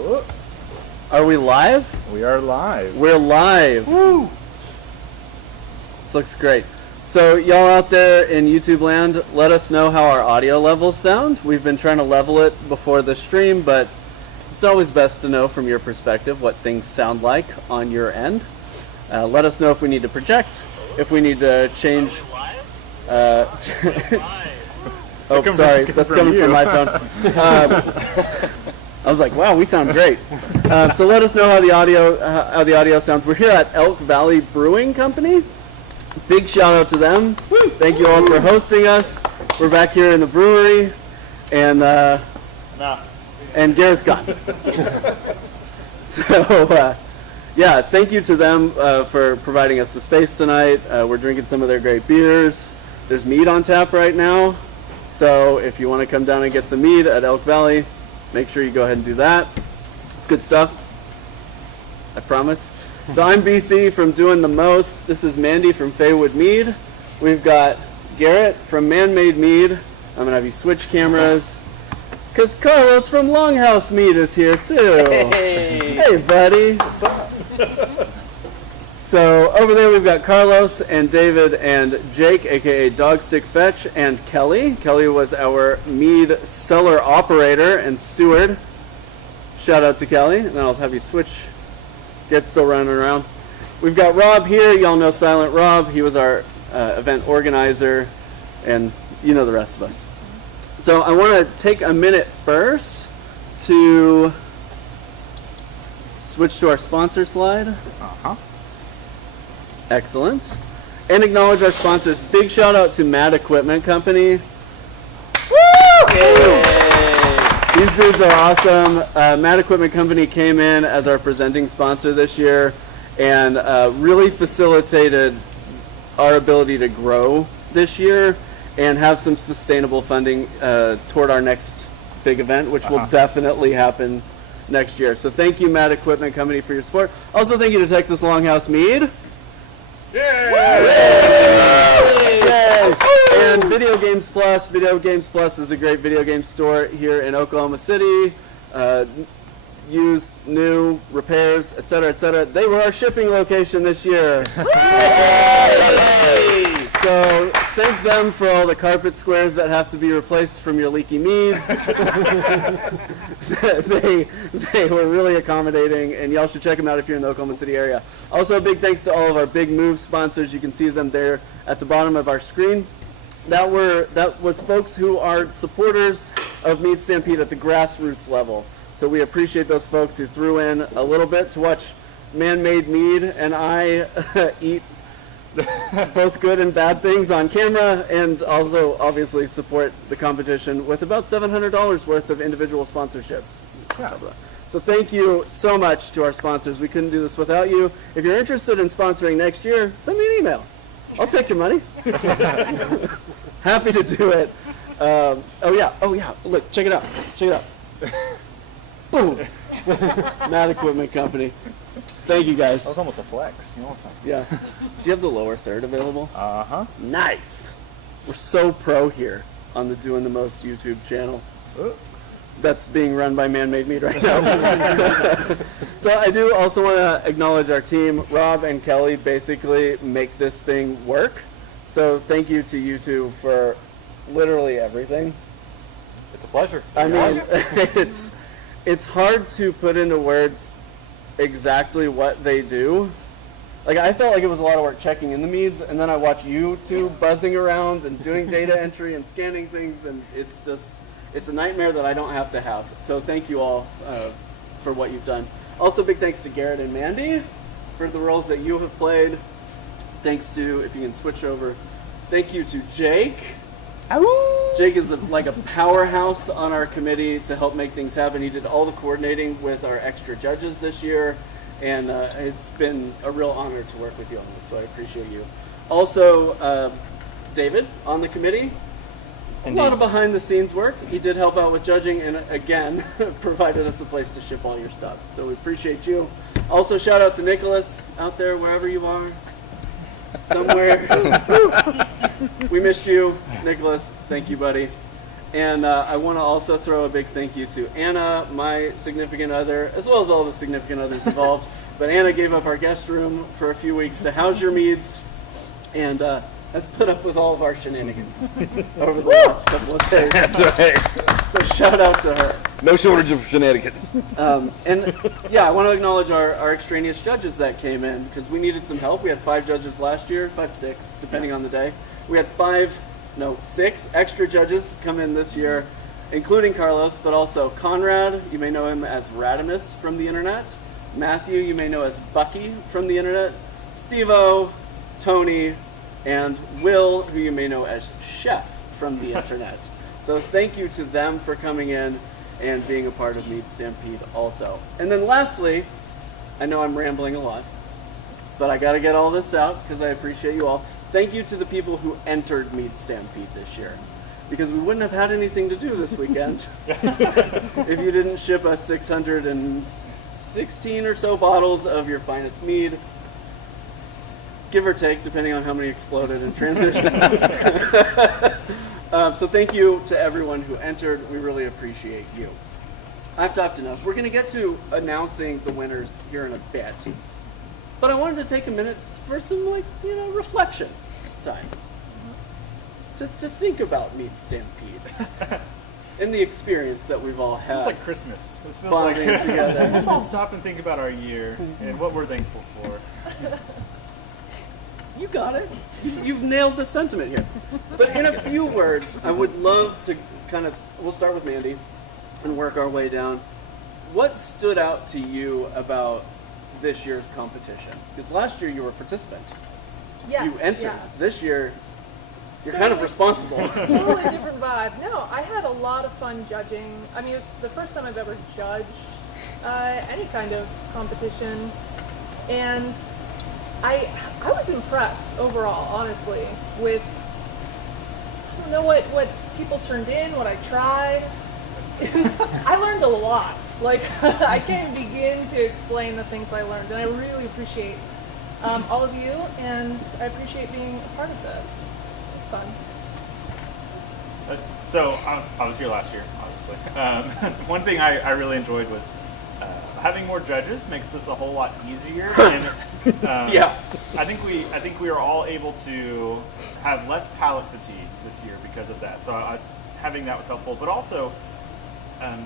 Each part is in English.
Oh. Are we live? We are live. We're live. Woo! This looks great. So y'all out there in YouTube land, let us know how our audio levels sound. We've been trying to level it before the stream, but it's always best to know from your perspective what things sound like on your end. Let us know if we need to project, if we need to change. Oh, sorry, that's coming from my phone. I was like, wow, we sound great. So let us know how the audio sounds. We're here at Elk Valley Brewing Company. Big shout out to them. Thank you all for hosting us. We're back here in the brewery, and Garrett's gone. So yeah, thank you to them for providing us the space tonight. We're drinking some of their great beers. There's mead on tap right now. So if you want to come down and get some mead at Elk Valley, make sure you go ahead and do that. It's good stuff, I promise. So I'm BC from Doing the Most. This is Mandy from Faywood Mead. We've got Garrett from Man-Made Mead. I'm going to have you switch cameras, because Carlos from Longhouse Mead is here too. Hey buddy. What's up? So over there we've got Carlos and David and Jake, aka Dogstick Fetch, and Kelly. Kelly was our mead cellar operator and steward. Shout out to Kelly. And then I'll have you switch. Get still running around. We've got Rob here. Y'all know Silent Rob. He was our event organizer, and you know the rest of us. So I want to take a minute first to switch to our sponsor slide. Excellent. And acknowledge our sponsors. Big shout out to Mead Equipment Company. Woo! These dudes are awesome. Mead Equipment Company came in as our presenting sponsor this year and really facilitated our ability to grow this year and have some sustainable funding toward our next big event, which will definitely happen next year. So thank you, Mead Equipment Company, for your support. Also, thank you to Texas Longhouse Mead. Yay! Yay! And Video Games Plus. Video Games Plus is a great video game store here in Oklahoma City. Used, new, repairs, etc., etc. They were our shipping location this year. So thank them for all the carpet squares that have to be replaced from your leaky meads. They were really accommodating, and y'all should check them out if you're in the Oklahoma City area. Also, a big thanks to all of our Big Move sponsors. You can see them there at the bottom of our screen. That was folks who are supporters of Mead Stampede at the grassroots level. So we appreciate those folks who threw in a little bit to watch Man-Made Mead and I eat both good and bad things on camera, and also obviously support the competition with about $700 worth of individual sponsorships. Yeah. So thank you so much to our sponsors. We couldn't do this without you. If you're interested in sponsoring next year, send me an email. I'll take your money. Happy to do it. Oh yeah, look, check it out. Boom. Mead Equipment Company. Thank you guys. That was almost a flex. Yeah. Do you have the lower third available? Nice. We're so pro here on the Doing the Most YouTube channel. That's being run by Man-Made Mead right now. So I do also want to acknowledge our team. Rob and Kelly basically make this thing work. So thank you to you two for literally everything. It's a pleasure. It's hard to put into words exactly what they do. Like, I felt like it was a lot of work checking in the meads, and then I watch you two buzzing around and doing data entry and scanning things, and it's a nightmare that I don't have to have. So thank you all for what you've done. Also, big thanks to Garrett and Mandy for the roles that you have played. Thanks to, if you can switch over, thank you to Jake. Jake is like a powerhouse on our committee to help make things happen. He did all the coordinating with our extra judges this year, and it's been a real honor to work with you on this, so I appreciate you. Also, David on the committee. Indeed. A lot of behind the scenes work. He did help out with judging and again provided us a place to ship all your stuff. So we appreciate you. Also, shout out to Nicholas out there wherever you are. Somewhere. We missed you, Nicholas. Thank you, buddy. And I want to also throw a big thank you to Anna, my significant other, as well as all the significant others involved. But Anna gave up our guest room for a few weeks to house your meads, and has put up with all of our shenanigans over the last couple of days. That's right. So shout out to her. No shortage of shenanigans. And yeah, I want to acknowledge our extraneous judges that came in, because we needed some help. We had 5 judges last year, 6, depending on the day. We had 6 extra judges come in this year, including Carlos, but also Conrad. You may know him as Radimus from the internet. Matthew, you may know as Bucky from the internet. Steve-O, Tony, and Will, who you may know as Chef from the internet. So thank you to them for coming in and being a part of Mead Stampede also. And then lastly, I know I'm rambling a lot, but I got to get all this out because I appreciate you all. Thank you to the people who entered Mead Stampede this year, because we wouldn't have had anything to do this weekend if you didn't ship us 616 or so bottles of your finest mead, give or take, depending on how many exploded in transition. So thank you to everyone who entered. We really appreciate you. I've talked enough. We're going to get to announcing the winners here in a bit. But I wanted to take a minute for some, reflection time. To think about Mead Stampede and the experience that we've all It had. feels like Christmas. This feels Bonding like together. Let's all stop and think about our year and what we're thankful for. You got it. You've nailed the sentiment here. But in a few words, I would love to we'll start with Mandy and work our way down. What stood out to you about this year's competition? Because last year you were a participant. Yes, You entered. yeah. This year, you're kind of responsible. Totally different vibe. No, I had a lot of fun judging. I mean, it's the first time I've ever judged any kind of competition, and I was impressed overall, honestly, with I don't know what people turned in, what I tried. I learned a lot. Like I can't begin to explain the things I learned, and I really appreciate all of you, and I appreciate being a part of this. It's fun. So I was here last year, obviously. One thing I really enjoyed was having more judges makes this a whole lot easier. And, Yeah. I think we are all able to have less palate fatigue this year because of that. So having that was helpful, but also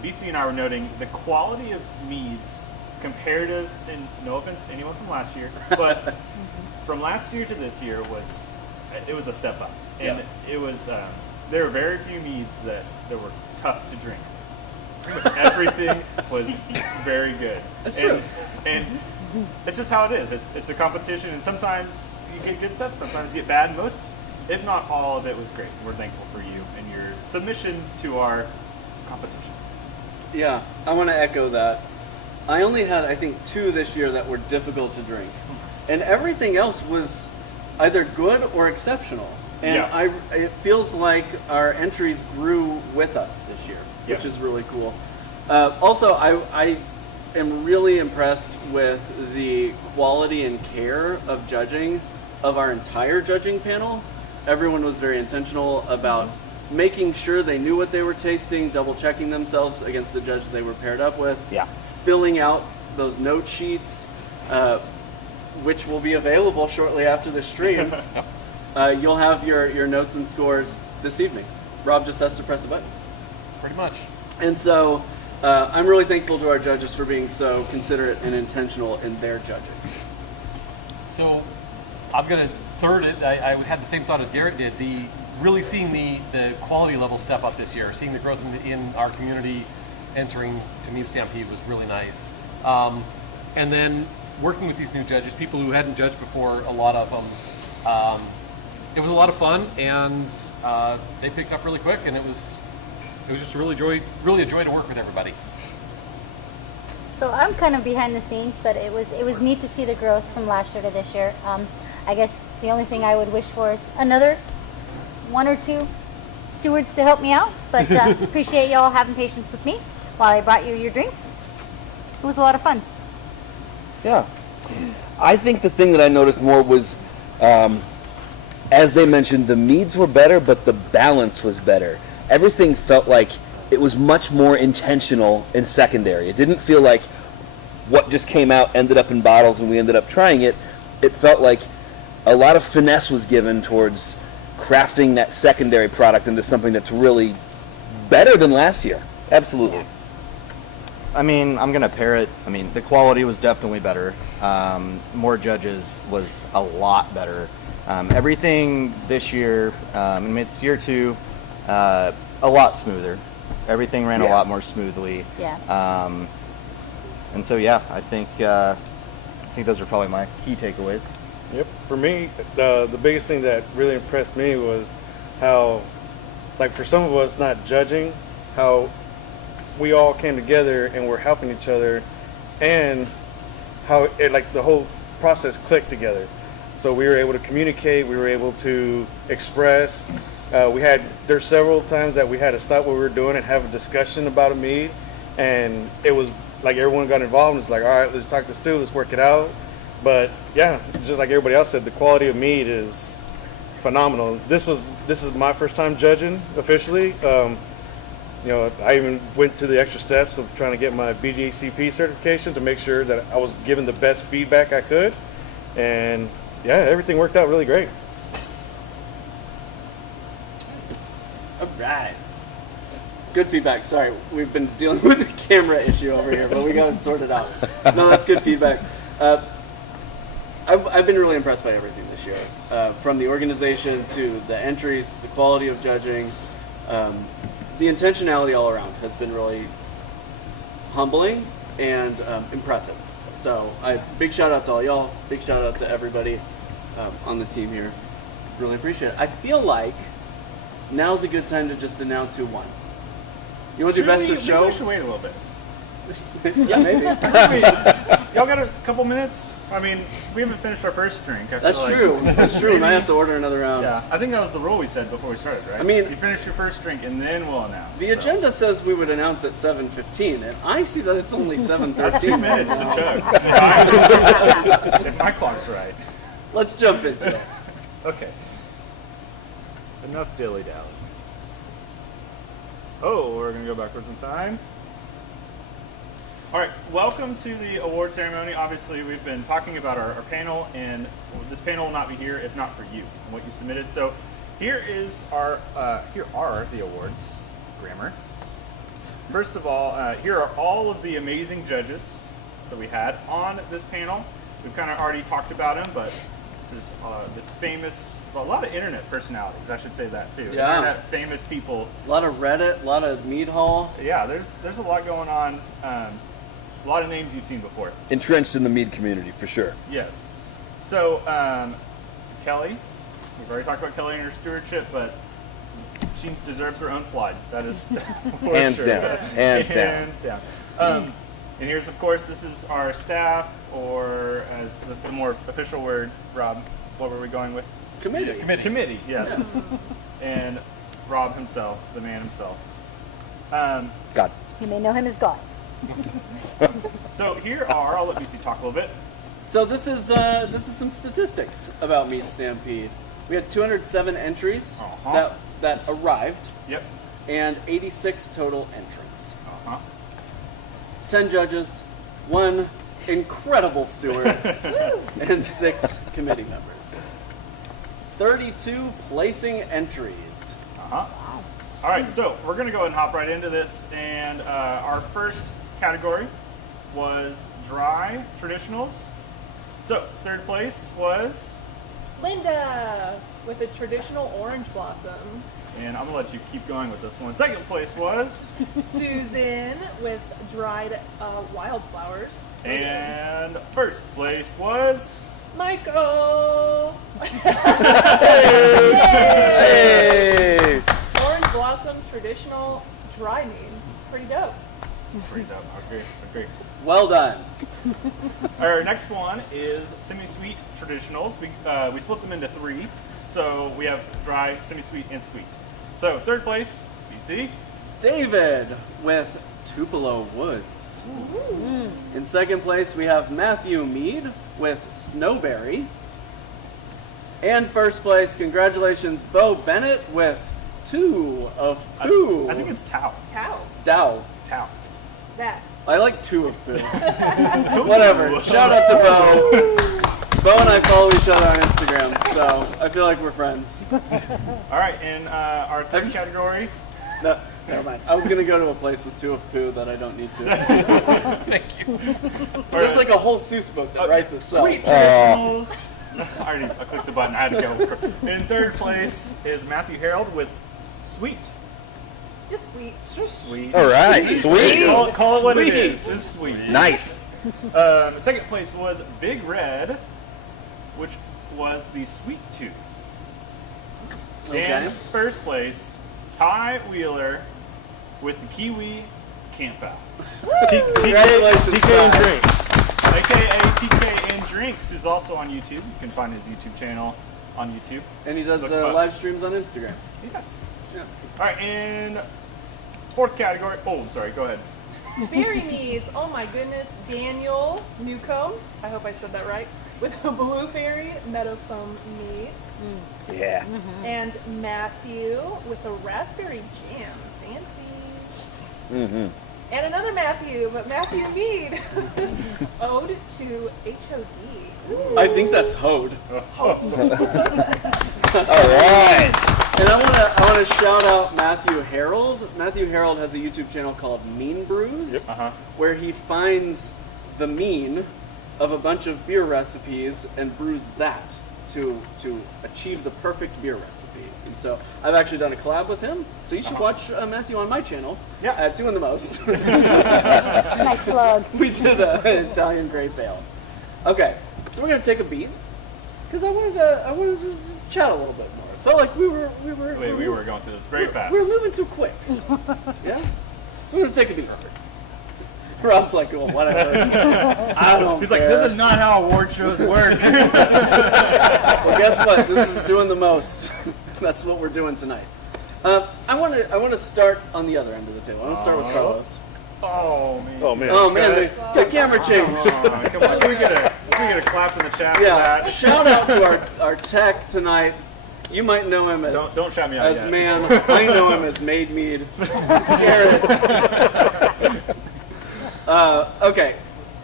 BC and I were noting the quality of meads comparative, and no offense to anyone from last year, but from last year to this year was a step up, and it was there were very few meads that were tough to drink. Pretty much everything was very good. That's true. And it's just how it is. It's a competition, and sometimes you get good stuff, sometimes you get bad. Most, if not all of it, was great. We're thankful for you and your submission to our competition. Yeah, I want to echo that. I only had, I think, 2 this year that were difficult to drink. And everything else was either good or exceptional. And Yeah. it feels like our entries grew with us this year, which Yeah. is really cool. Also, I am really impressed with the quality and care of judging of our entire judging panel. Everyone was very intentional about making sure they knew what they were tasting, double checking themselves against the judge they were paired up with, filling out those note sheets, which will be available shortly after the stream. You'll have your notes and scores this evening. Rob just has to press a button. Pretty much. And so I'm really thankful to our judges for being so considerate and intentional in their judging. So I'm going to third it. I had the same thought as Garrett did. Really seeing the quality level step up this year, seeing the growth in our community entering to Mead Stampede was really nice. And then working with these new judges, people who hadn't judged before, a lot of them, it was a lot of fun, and they picked up really quick, and it was just really a joy to work with everybody. So I'm kind of behind the scenes, but it was neat to see the growth from last year to this year. I guess the only thing I would wish for is another 1 or 2 stewards to help me out, but appreciate y'all having patience with me while I brought you your drinks. It was a lot of fun. Yeah. I think the thing that I noticed more was, as they mentioned, the meads were better, but the balance was better. everything felt like it was much more intentional and secondary. It didn't feel like what just came out ended up in bottles and we ended up trying it. It felt like a lot of finesse was given towards crafting that secondary product into something that's really better than last year. Absolutely. I mean, I'm gonna pair it. I mean, the quality was definitely better. More judges was a lot better. Everything this year, I mean, it's year 2, a lot smoother. Everything ran a lot more smoothly. Yeah. And so, yeah, I think those are probably my key takeaways. Yep. For me, the biggest thing that really impressed me was how, like, for some of us not judging, how we all came together and were helping each other, and how it, like, the whole process clicked together. So we were able to communicate, we were able to express. There's several times that we had to stop what we were doing and have a discussion about a mead, and it was like everyone got involved and it's like, all right, let's talk this through, let's work it out. But yeah, just like everybody else said, the quality of mead is phenomenal. This is my first time judging officially. You know, I even went to the extra steps of trying to get my BJCP certification to make sure that I was giving the best feedback I could. And yeah, everything worked out really great. All right. Good feedback. Sorry, we've been dealing with the camera issue over here, but we got it sorted out. No, that's good feedback. I've been really impressed by everything this year, from the organization to the entries, the quality of judging. The intentionality all around has been really humbling and impressive. So, big shout out to all y'all. Big shout out to everybody on the team here. Really appreciate it. I feel like now's a good time to just announce who won. You want to do best of show? We should wait a little bit. Yeah, maybe. Y'all got a couple minutes? I mean, we haven't finished our first drink. That's true. That's true. And I have to order another round. Yeah, I think that was the rule we said before we started, right? I mean, you finish your first drink and then we'll announce. The agenda says we would announce at 7:15, and I see that it's only 7:13. That's 2 minutes to chug. If my clock's right. Let's jump into it. Okay. Enough dilly-dally. Oh, we're going to go backwards in time. All right, welcome to the award ceremony. Obviously, we've been talking about our panel, and this panel will not be here if not for you and what you submitted. So here are the awards, Grammar. First of all, here are all of the amazing judges that we had on this panel. We've kind of already talked about them, but this is the famous, well, a lot of internet personalities, I should say that too. Yeah. Internet famous people. A lot of Reddit, a lot of Mead Hall. Yeah, there's a lot going on. A lot of names you've seen before. Entrenched in the mead community, for sure. Yes. So, Kelly, we've already talked about Kelly and her stewardship, but she deserves her own slide. That is for Hands sure. down. Hands down. Hands down. And here's, of course, this is our staff, or as the more official word, Rob, what were we going with? Committee. Committee, yeah. And Rob himself, the man himself. God. You may know him as God. So here are, I'll let BC talk a little bit. So this is some statistics about Mead Stampede. We had 207 entries that arrived. Yep. And 86 total entrants. 10 Uh-huh. judges, 1 incredible steward, and 6 committee members. 32 placing entries. Uh-huh. All right, so we're going to go ahead and hop right into this. And our first category was dry traditionals. So third place was, Linda with a traditional orange blossom. and I'm going to let you keep going with this one. Second place was, Susan with dried wildflowers. and first place was, Michael! Hey! Orange blossom traditional dry mead. Pretty dope. pretty dumb. Agree. Well done. Our next one is semi-sweet traditionals. We split them into 3. So we have dry, semi-sweet, and sweet. So third place, BC. David with Tupelo Woods. In second place, we have Matthew Mead with Snowberry. And first place, congratulations, Bo Bennett with 2 of poo. I think it's Tao. Tao. Dow. Tao. That. I like 2 of poo. Whatever. Shout out to Bo. Bo and I follow each other on Instagram, so I feel like we're friends. All right, and our third category. No, never mind. I was gonna go to a place with 2 of poo that I don't need to. Thank you. There's like a whole Seuss book that writes itself. Sweet traditionals. I clicked the button. I had to go. In third place is Matthew Harold with Sweet. Just sweet. Just sweet. All right, sweet. Call it what it Sweet. is. It's sweet. Nice. Second place was Big Red, which was the Sweet Tooth. Okay. And first place, Ty Wheeler with the Kiwi Campout. Congratulations, TK and Ty. drinks. AKA TK and Drinks, who's also on YouTube. You can find his YouTube channel on YouTube. And he does Look him up. live streams on Instagram. Yes. Yeah. All right, in fourth category. Oh, sorry. Go ahead. Berry Meads. Oh my goodness. Daniel Newcomb. I hope I said that right. With a blueberry meadowfoam mead. Yeah. And Matthew with a raspberry jam. Fancy. Mm-hmm. And another Matthew, but Matthew Mead. Ode to HOD. I think that's Hode. All right. And I wanna shout out Matthew Harold. Matthew Harold has a YouTube channel called Mean Brews, where he finds the mean of a bunch of beer recipes and brews that to achieve the perfect beer recipe. And so I've actually done a collab with him. So you should watch Matthew on my channel at Doing the Most. Nice plug. We did an Italian grape ale. Okay, so we're gonna take a beat because I wanted to chat a little bit more. I felt like we were going through this very fast. we were moving too quick. Yeah, so we're gonna take a beat. Rob's like, well, whatever. I don't He's care. like, this is not how award shows work. Well, guess what? This is Doing the Most. That's what we're doing tonight. I want to start on the other end of the table. I want to start with Carlos. Oh man. Oh man. Oh man, the camera changed. Come on. Can we get a clap in the chat for Yeah, that? shout out to our tech tonight. You might know him as Don't shout me out as yet. man. I know him as Made Mead. Garrett. Okay,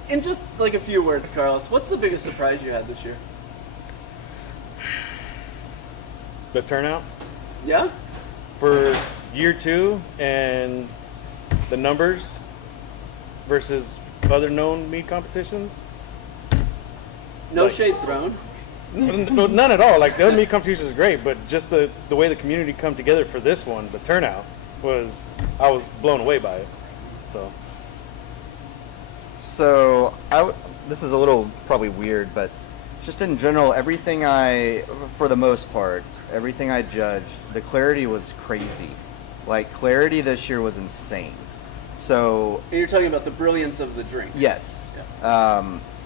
in just like a few words, Carlos, what's the biggest surprise you had this year? The turnout Yeah? for year 2 and the numbers versus other known meat competitions. No Like- shade thrown. No, none at all. Like the other meat competitions is great, but just the way the community come together for this one, the turnout I was blown away by it. So this is a little probably weird, but just in general, for the most part, everything I judged, the clarity was crazy. Like clarity this year was insane. So And you're talking about the brilliance of the drink. yes,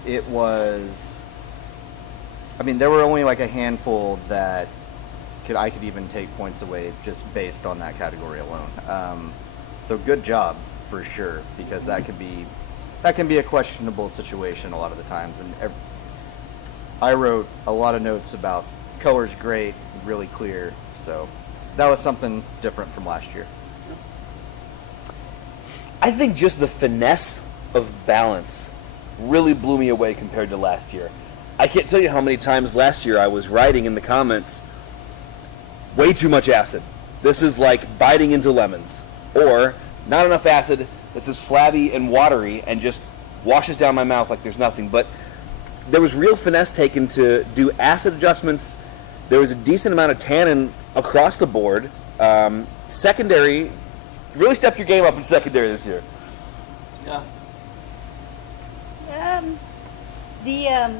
it was. I mean, there were only like a handful that I could even take points away just based on that category alone. So good job for sure, because that can be a questionable situation a lot of the times. And I wrote a lot of notes about colors great, really clear. So that was something different from last year. I think just the finesse of balance really blew me away compared to last year. I can't tell you how many times last year I was writing in the comments, way too much acid. This is like biting into lemons. Or, not enough acid, this is flabby and watery and just washes down my mouth like there's nothing. But there was real finesse taken to do acid adjustments. There was a decent amount of tannin across the board. Secondary, really stepped your game up in secondary this year. Yeah. The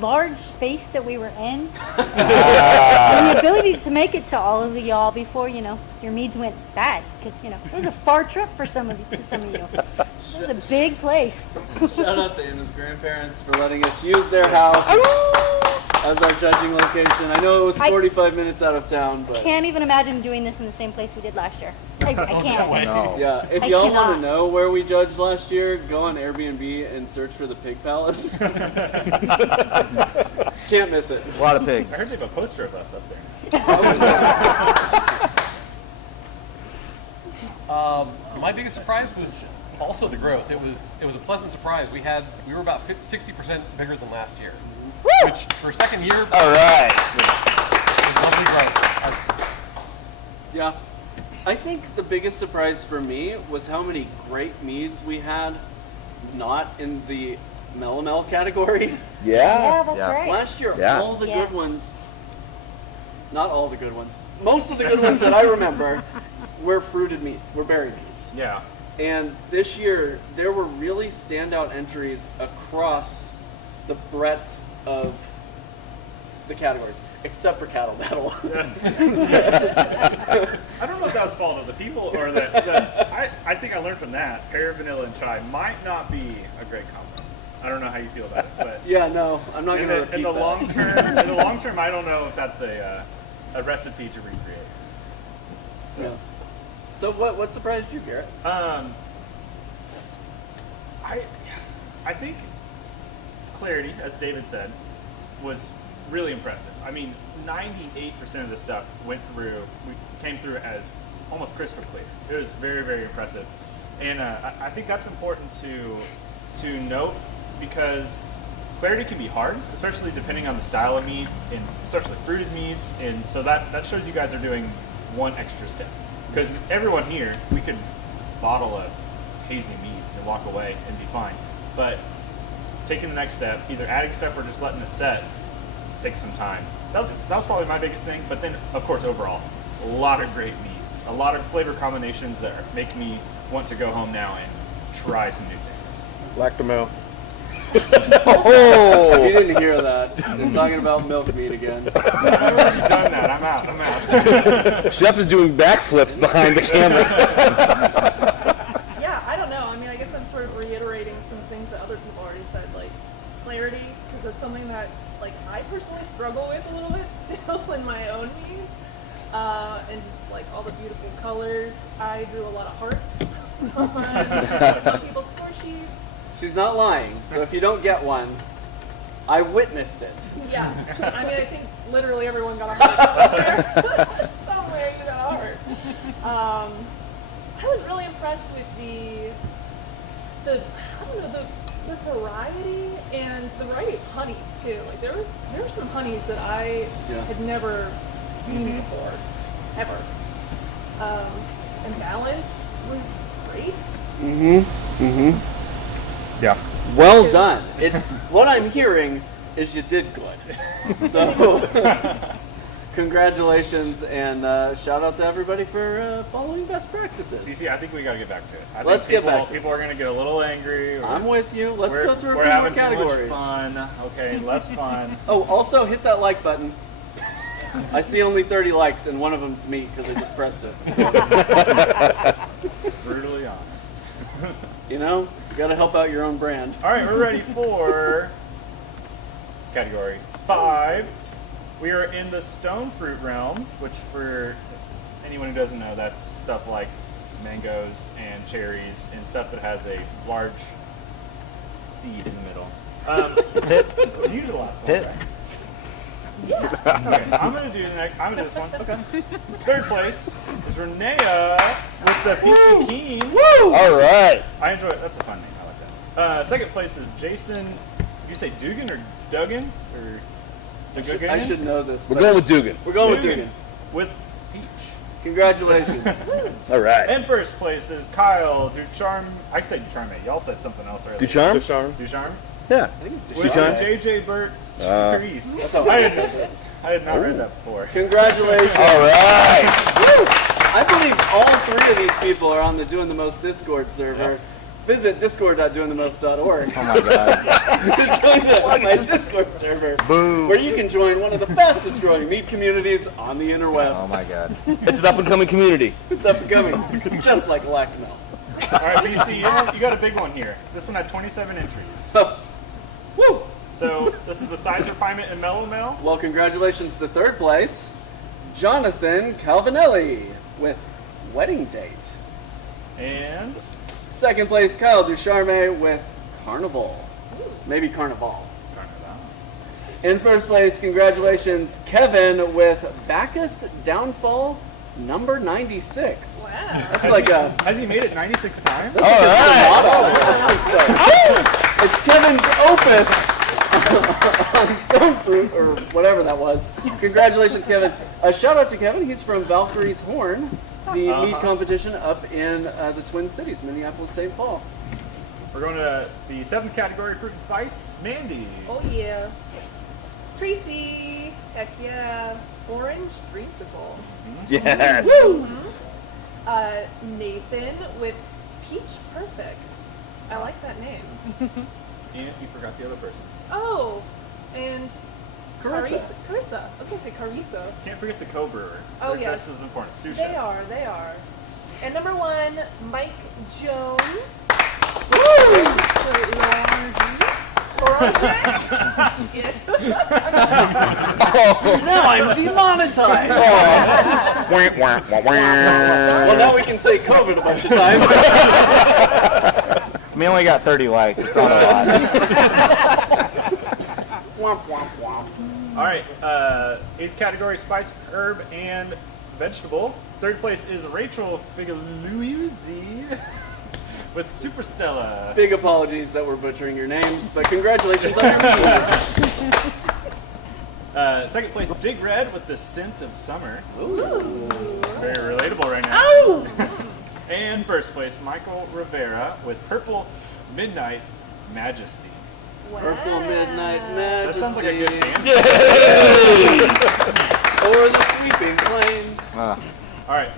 large space that we were in, and the ability to make it to all of y'all before your meads went bad, because it was a far trip for some of you. It was a big place. Shout out to Anna's grandparents for letting us use their house as our judging location. I know it was 45 minutes out of town, but Can't even imagine doing this in the same place we did last year. I can't. No. yeah, if I y'all want cannot. to know where we judged last year, go on Airbnb and search for the Pig Palace. Can't miss it. A lot of I heard pigs. they have a poster of us up there. My biggest surprise was also the growth. It was a pleasant surprise. We were about 60% bigger than last year, which for second year, All right. was lovely growth. Yeah. I think the biggest surprise for me was how many great meads we had not in the melomel category. Yeah, that's Yeah. right. Last year, Yeah. all the Yeah. good ones, not all the good ones, most of the good ones that I remember were fruited meads, were berry meads. Yeah. And this year, there were really standout entries across the breadth of the categories, except for Cattle Battle. I don't know if that was fault of the people or I think I learned from that. Pear, vanilla, and chai might not be a great combo. I don't know how you feel about it, but Yeah, no, I'm not in going to the, repeat in the that. long term, in the long term, I don't know if that's a recipe to recreate. Yeah. So what surprised you, Garrett? I think clarity, as David said, was really impressive. I mean, 98% of the stuff came through as almost crystal clear. It was very, very impressive, and I think that's important to note because clarity can be hard, especially depending on the style of mead, and especially fruited meads, and so that shows you guys are doing one extra step. Because everyone here, we could bottle a hazy mead and walk away and be fine. But taking the next step, either adding stuff or just letting it set, takes some time. That was probably my biggest thing. But then, of course, overall, a lot of great meads, a lot of flavor combinations that make me want to go home now and try some new things. Lactomel. Oh! You didn't hear that. They're talking about milk meat again. I've already done that. I'm out. Chef is doing backflips behind the camera. Yeah, I don't know. I mean, I guess I'm sort of reiterating some things that other people already said, like clarity, because that's something that, like, I personally struggle with a little bit still in my own meads. And just, like, all the beautiful colors. I drew a lot of hearts on people's score sheets. She's not lying, so if you don't get one, I witnessed it. Yeah, I mean, I think literally everyone got a heart somewhere. Somewhere you got a heart. I was really impressed with the variety and the variety of honeys too. Like there were some honeys that I had never seen before, ever. And balance was great. Yeah. Well done. What I'm hearing is you did good. So, congratulations and shout out to everybody for following best practices. DC, I think we got to get back to it. I Let's think get back to it. People are going to get a little angry. I'm with you. Let's go through a We're few more having categories. too much fun. Okay, less fun. Oh, also hit that like button. I see only 30 likes and one of them's me because I just pressed it. Brutally honest. You know, you gotta help out your own brand. All right, we're ready for category 5. We are in the stone fruit realm, which for anyone who doesn't know, that's stuff like mangoes and cherries and stuff that has a large seed in the middle. Hit. You did the last one. Hit. right? Okay, I'm gonna do the next. I'm gonna do this one. Okay. Third place is Renea with the Peachy Keen. Woo! All right. I enjoy it. That's a fun name. I like that. Second place is Jason. You say Dugan or Duggan or Dugan? I should know this. We're but going with Dugan. We're going with Dugan. with peach. Congratulations. All right. And first place is Kyle Ducharme. I said Ducharme. Y'all said something else earlier. Ducharme? Ducharme. Ducharme. Yeah. I think it's With Ducharme. JJ Burt's Uh, Carice. That's how I I had, say it. I had not read that before. Congratulations. All right. Woo! I believe all 3 of these people are on the Doing the Most Discord server. Visit discord.doingthemost.org Oh my god. to join my Discord server, Boo. where you can join one of the fastest growing meat communities on the interwebs. Oh my god. It's an up and coming community. It's up and coming, just like Lactomel. All right, BC, you got a big one here. This one had 27 entries. Woo! So this is the size refinement in Mellow Mel. Well, congratulations to 3rd place, Jonathan Calvinelli with Wedding Date. And 2nd place, Kyle Ducharme with Carnival. Maybe Carnival. In 1st place, congratulations, Kevin with Bacchus Downfall number 96. Wow. That's like a. Has he made it 96 times? It's Kevin's opus on stone fruit or whatever that was. Congratulations, Kevin. A shout out to Kevin. He's from Valkyrie's Horn, the mead competition up in the Twin Cities, Minneapolis, St. Paul. We're going to the 7th category, fruit and spice. Mandy. Oh yeah. Tracy. Heck yeah. Orange dreamsicle. Yes. Nathan with peach perfect. I like that name. And you forgot the other person. Oh, and Carissa. Carissa. I was gonna say Carissa. Can't forget the co-brewer. Oh, They're yes. just as important. Sous They chef. are. They are. And number 1, Mike Jones. Shit. Now I'm demonetized. Well, now we can say COVID a bunch of times. We only got 30 likes. It's not a lot. Womp, womp, womp. All right. 8th category, spice, herb, and vegetable. 3rd place is Rachel Figaluzzi with Superstella. Big apologies that we're butchering your names, but congratulations on your mead. 2nd place, Big Red with the scent of summer. Ooh. Very relatable right now. Oh! And 1st place, Michael Rivera with Purple Midnight Majesty. Purple Midnight Majesty. That sounds like a good band. Or the Sweeping Plains. All right.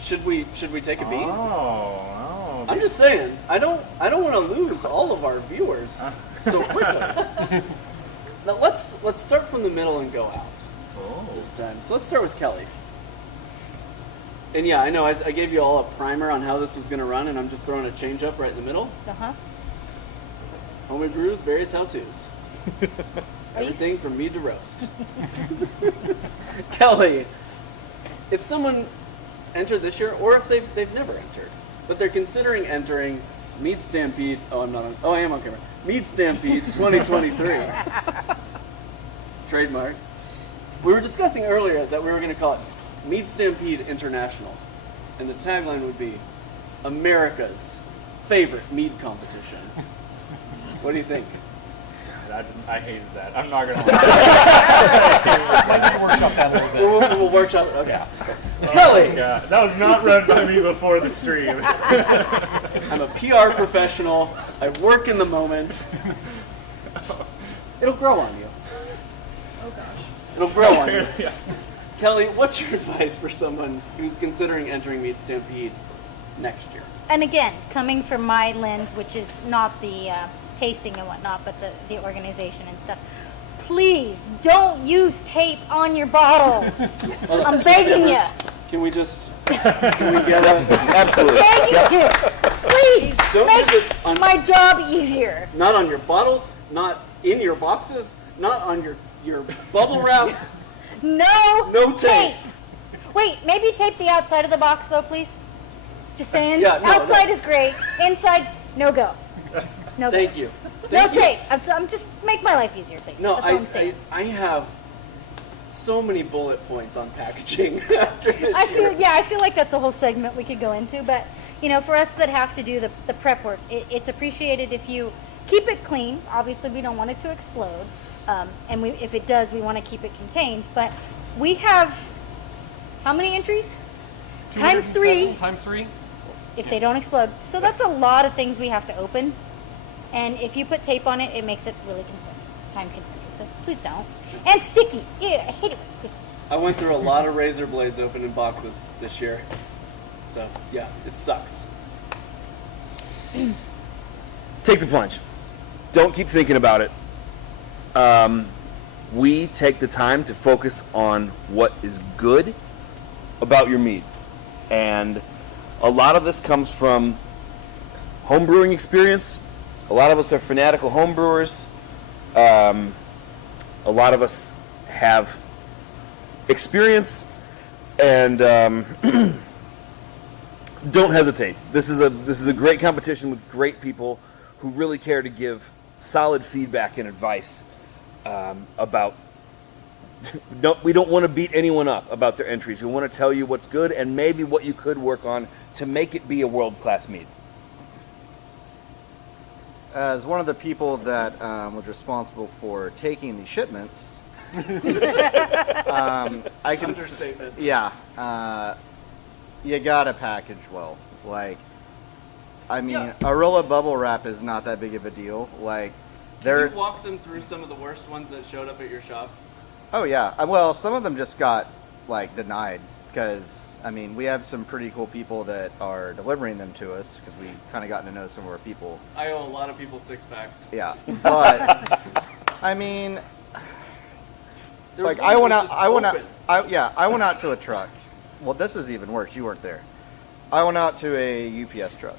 Should we take a beat? Oh. I'm just saying, I don't want to lose all of our viewers so quickly. Now let's start from the middle and go out this time. So let's start with Kelly. And yeah, I know I gave you all a primer on how this was going to run, and I'm just throwing a change up right in the middle. Homemade brews, various how-tos. Everything from mead to roast. Kelly, if someone entered this year, or if they've never entered, but they're considering entering Mead Stampede. Oh, I'm not on. Oh, I am on camera. Mead Stampede 2023. Trademark. We were discussing earlier that we were going to call it Mead Stampede International, and the tagline would be America's favorite mead competition. What do you think? I hated that. I'm not gonna lie. Might need to workshop that a little bit. We'll workshop it. Okay. Kelly, Yeah, that was not run by me before the stream. I'm a PR professional. I work in the moment. It'll grow on you. Oh gosh. It'll grow on you. Yeah. Kelly, what's your advice for someone who's considering entering Mead Stampede next year? And again, coming from my lens, which is not the tasting and whatnot, but the organization and stuff, please don't use tape on your bottles. I'm begging you. Can we get a... Absolutely. Begging you. Please Don't make use it on- my job easier. Not on your bottles, not in your boxes, not on your bubble wrap. No tape. Wait, maybe tape the outside of the box though, please. Just saying. Yeah, no, outside no. is great. Inside, no go. No go. Thank you. No Thank you. tape. I'm just make my life easier, please. No, That's all I'm saying. I have so many bullet points on packaging after this I year. feel like that's a whole segment we could go into, but you know, for us that have to do the prep work, it's appreciated if you keep it clean. Obviously, we don't want it to explode, and if it does, we want to keep it contained. But we have how many entries? Times 3 Times 3. if they don't explode. So that's a lot of things we have to open, and if you put tape on it, it makes it really time consuming. So please don't. And sticky. Ew, I hate it when it's sticky. I went through a lot of razor blades opening boxes this year. So, yeah, it sucks. Take the plunge. Don't keep thinking about it. We take the time to focus on what is good about your mead. And a lot of this comes from home brewing experience. A lot of us are fanatical home brewers. A lot of us have experience, and don't hesitate. This is a great competition with great people who really care to give solid feedback and advice about we don't want to beat anyone up about their entries. We want to tell you what's good and maybe what you could work on to make it be a world-class mead. As one of the people that was responsible for taking the shipments, I can. Understatement. Yeah, you gotta package well. Like, I mean, Yeah. a roll of bubble wrap is not that big of a deal. Like, Can there's. you walk them through some of the worst ones that showed up at your shop? Oh yeah. Well, some of them just got like denied because I mean we have some pretty cool people that are delivering them to us because we kind of gotten to know some of our people. I owe a lot of people 6-packs. Yeah, but I mean, There was like one I that went was out. just I went out. open. I went out to a truck. Well, this is even worse. You weren't there. I went out to a UPS truck,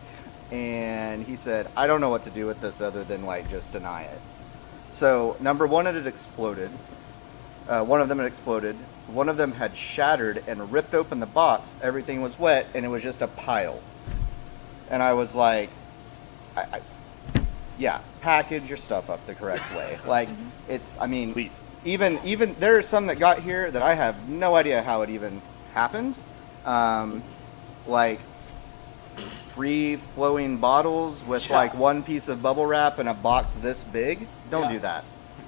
and he said, "I don't know what to do with this other than like just deny it." So number one, it had exploded. One of them had exploded. One of them had shattered and ripped open the box. Everything was wet, and it was just a pile. And I was like, yeah, package your stuff up the correct way. Like, it's, I mean, Please. even there are some that got here that I have no idea how it even happened. Like, free flowing bottles with like one piece of bubble wrap in a box this big. Don't Yeah. do that.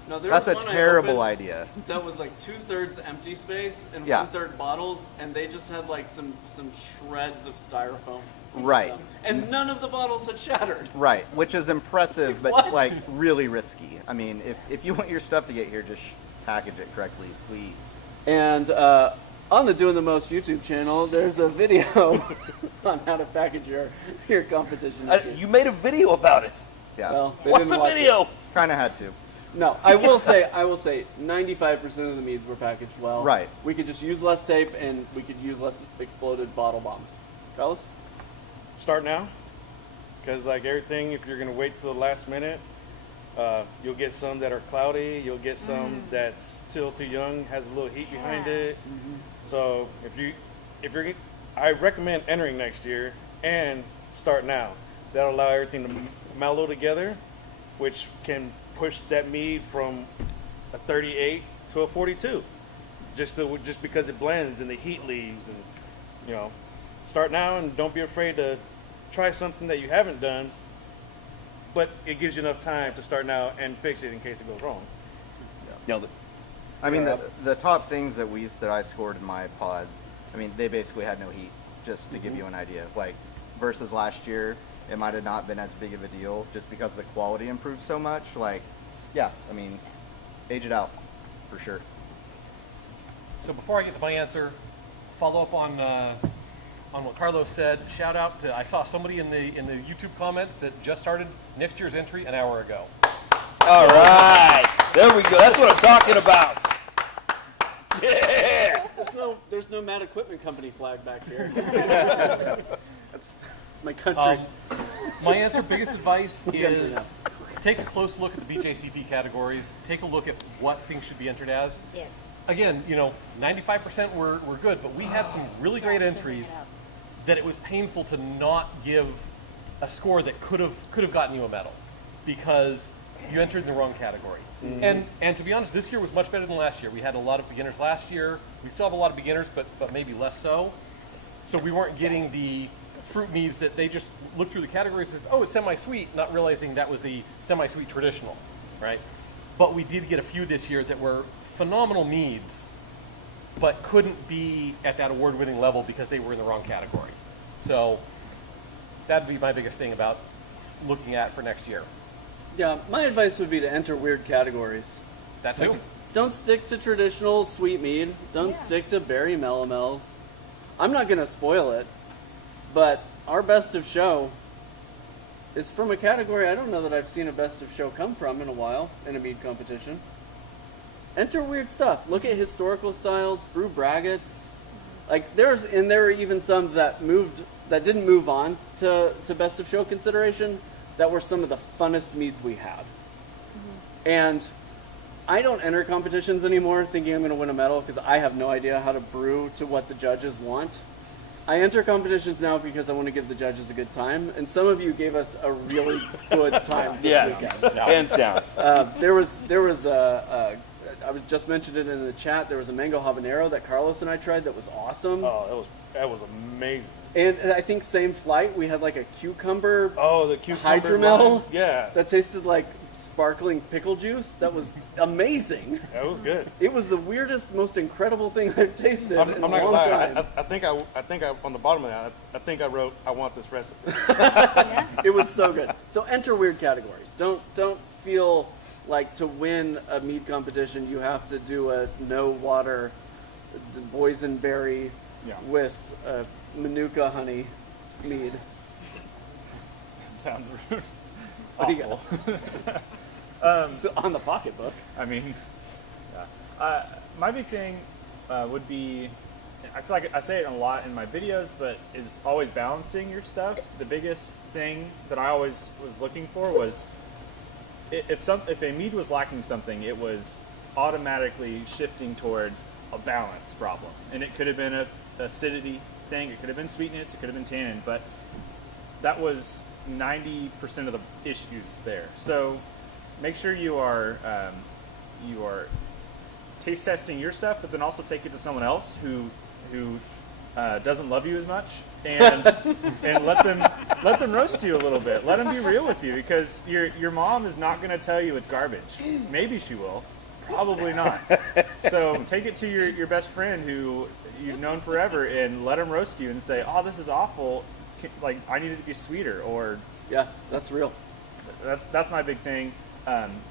No, there That's a was one I terrible opened idea. that was like 2/3 empty space and Yeah. 1/3 bottles, and they just had like some shreds of styrofoam. in Right. them. And none of the bottles had shattered. Right, which is impressive, but What? like really risky. I mean, if you want your stuff to get here, just package it correctly, please. And on the Doing the Most YouTube channel, there's a video on how to package your competition. You made a video about it. Yeah, Well, they What's didn't the watch it. video? kind of had to. No, I will say 95% of the meads were packaged well. Right. We could just use less tape and we could use less exploded bottle bombs. Carlos? Start now, because like everything, if you're gonna wait till the last minute, you'll get some that are cloudy. You'll get some that's still too young, has a little heat behind it. So if you're, I recommend entering next year and start now. That'll allow everything to mellow together, which can push that mead from a 38 to a 42, just because it blends and the heat leaves, and you know, start now and don't be afraid to try something that you haven't done, but it gives you enough time to start now and fix it in case it goes wrong. Nailed it. I mean, the top things that I scored in my pods, I mean, they basically had no heat, just to give you an idea. Like, versus last year, it might have not been as big of a deal just because the quality improved so much. Like, yeah, I mean, age it out, for sure. So before I get to my answer, follow up on what Carlos said. Shout out to, I saw somebody in the YouTube comments that just started next year's entry an hour ago. All right. There we go. That's what I'm talking about. Yeah. There's no Mad Equipment Company flag back here. That's my country. My answer, biggest advice answer is take a close look at the BJCP categories. Take a look at what things should be entered as. Yes. Again, 95% were good, but we had some really great entries that it was painful to not give a score that could have gotten you a medal because you entered in the wrong category. And to be honest, this year was much better than last year. We had a lot of beginners last year. We still have a lot of beginners, but maybe less so. So we weren't getting the fruit meads that they just looked through the categories and says, oh, it's semi-sweet, not realizing that was the semi-sweet traditional, right? But we did get a few this year that were phenomenal meads, but couldn't be at that award-winning level because they were in the wrong category. So that'd be my biggest thing about looking at for next year. Yeah, my advice would be to enter weird categories. That too. Don't stick to traditional sweet mead. Don't stick to berry melomels. I'm not going to spoil it, but our best of show is from a category I don't know that I've seen a best of show come from in a while in a mead competition. Enter weird stuff. Look at historical styles, brew braggots. Like there are even some that didn't move on to best of show consideration that were some of the funnest meads we had. And I don't enter competitions anymore thinking I'm going to win a medal because I have no idea how to brew to what the judges want. I enter competitions now because I want to give the judges a good time, and some of you gave us a really good time this Yes. weekend. Hands down. There was I was just mentioned it in the chat. There was a mango habanero that Carlos and I tried that was awesome. Oh, that was amazing. And I think same flight we had like a cucumber Oh, the cucumber hydromel lime. Yeah, that tasted like sparkling pickle juice. That was amazing. that was good. It was the weirdest, most incredible thing I've tasted I'm in not a gonna long lie. time. I think I on the bottom of that. I think I wrote, "I want this recipe." It was so good. So enter weird categories. Don't feel like to win a mead competition you have to do a no water, the boysenberry Yeah. with manuka honey mead. Sounds What do you awful. So on the pocketbook. I mean, yeah. My big thing would be, I feel like I say it a lot in my videos, but is always balancing your stuff. The biggest thing that I always was looking for was if a mead was lacking something, it was automatically shifting towards a balance problem, and it could have been a acidity thing, it could have been sweetness, it could have been tannin, but that was 90% of the issues there. So make sure you are taste testing your stuff, but then also take it to someone else who doesn't love you as much, and and let them roast you a little bit. Let them be real with you, because your mom is not going to tell you it's garbage. Maybe she will, probably not. So take it to your best friend who you've known forever, and let them roast you and say, "Oh, this is awful. Like, I need it to be sweeter," or Yeah, that's real. that's my big thing.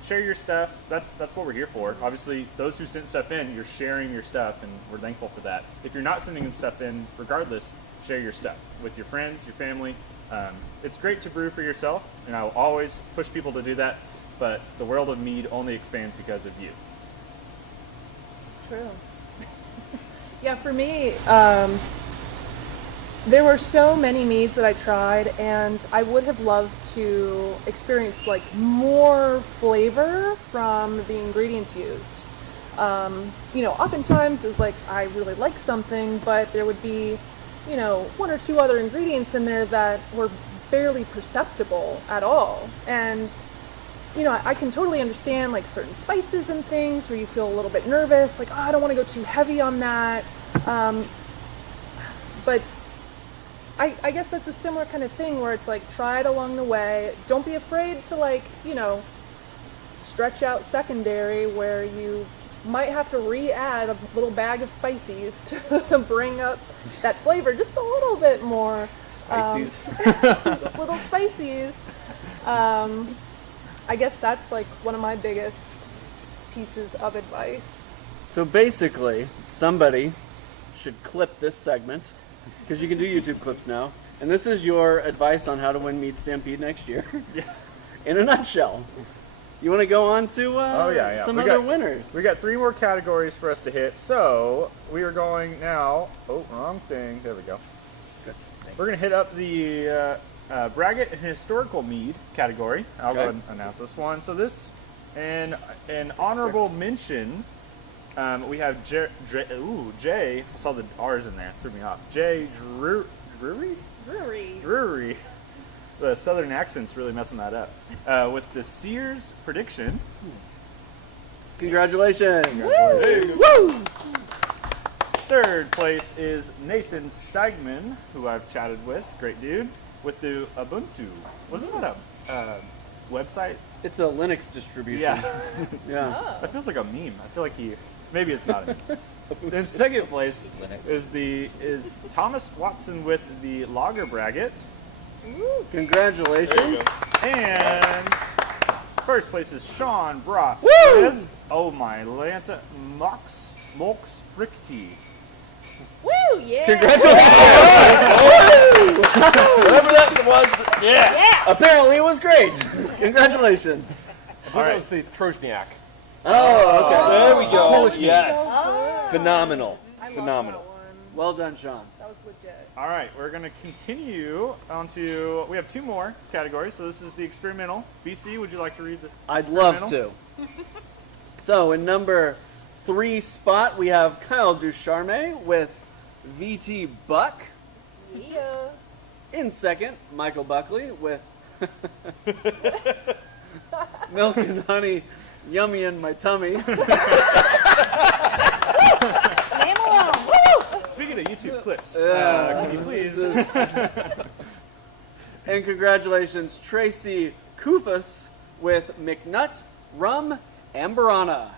Share your stuff. That's what we're here for. Obviously, those who sent stuff in, you're sharing your stuff, and we're thankful for that. If you're not sending in stuff in, regardless, share your stuff with your friends, your family. It's great to brew for yourself, and I will always push people to do that, but the world of mead only expands because of you. True. Yeah, for me, there were so many meads that I tried, and I would have loved to experience like more flavor from the ingredients used. Oftentimes it's like I really like something, but there would be, one or two other ingredients in there that were barely perceptible at all. And I can totally understand like certain spices and things where you feel a little bit nervous, like, oh, I don't want to go too heavy on that. But I guess that's a similar kind of thing where it's like, try it along the way. Don't be afraid to stretch out secondary where you might have to re-add a little bag of spices to bring up that flavor just a little bit more. Spices. Little spices. I guess that's like one of my biggest pieces of advice. So basically, somebody should clip this segment, because you can do YouTube clips now. And this is your advice on how to win Mead Stampede next year. In a nutshell. You want to go on to some other winners? We got 3 more categories for us to hit, so we are going now. Oh, wrong thing. There we go. Good. We're going to hit up the Braggot and Historical Mead category. I'll go ahead and announce this one. So this, and an honorable mention, we have Jay, I saw the R's in there, threw me off. Jay Drury? Drury. The southern accent's really messing that up. With the Sears prediction. Congratulations. Woo! Third place is Nathan Steigman, who I've chatted with, great dude, with the Ubuntu. Wasn't that a website? It's a Linux distribution. Yeah. Yeah. That feels like a meme. I feel like maybe it's not a meme. In second place is Thomas Watson with the Lager Braggot. Congratulations. And first place is Sean Bross Woo! with, oh my Lanta, Mox Frichty. Woo! Yeah! Congratulations. Whatever that was, yeah. Apparently it was great. Congratulations. That was the Trojniak. Oh, okay. There we go. Polish mead. Yes. Oh. Phenomenal. I Phenomenal. love that one. Well done, Sean. That was legit. All right, we're going to continue on to, we have 2 more categories. So this is the experimental. BC, would you like to read this? I'd love experimental? to. So in number 3 spot, we have Kyle Ducharme with VT Buck. Yeah. In second, Michael Buckley with Milk and Honey yummy in my tummy. Leave him alone. Woo! Speaking of YouTube clips, can you please? And congratulations, Tracy Kufus with McNutt Rum Amberana.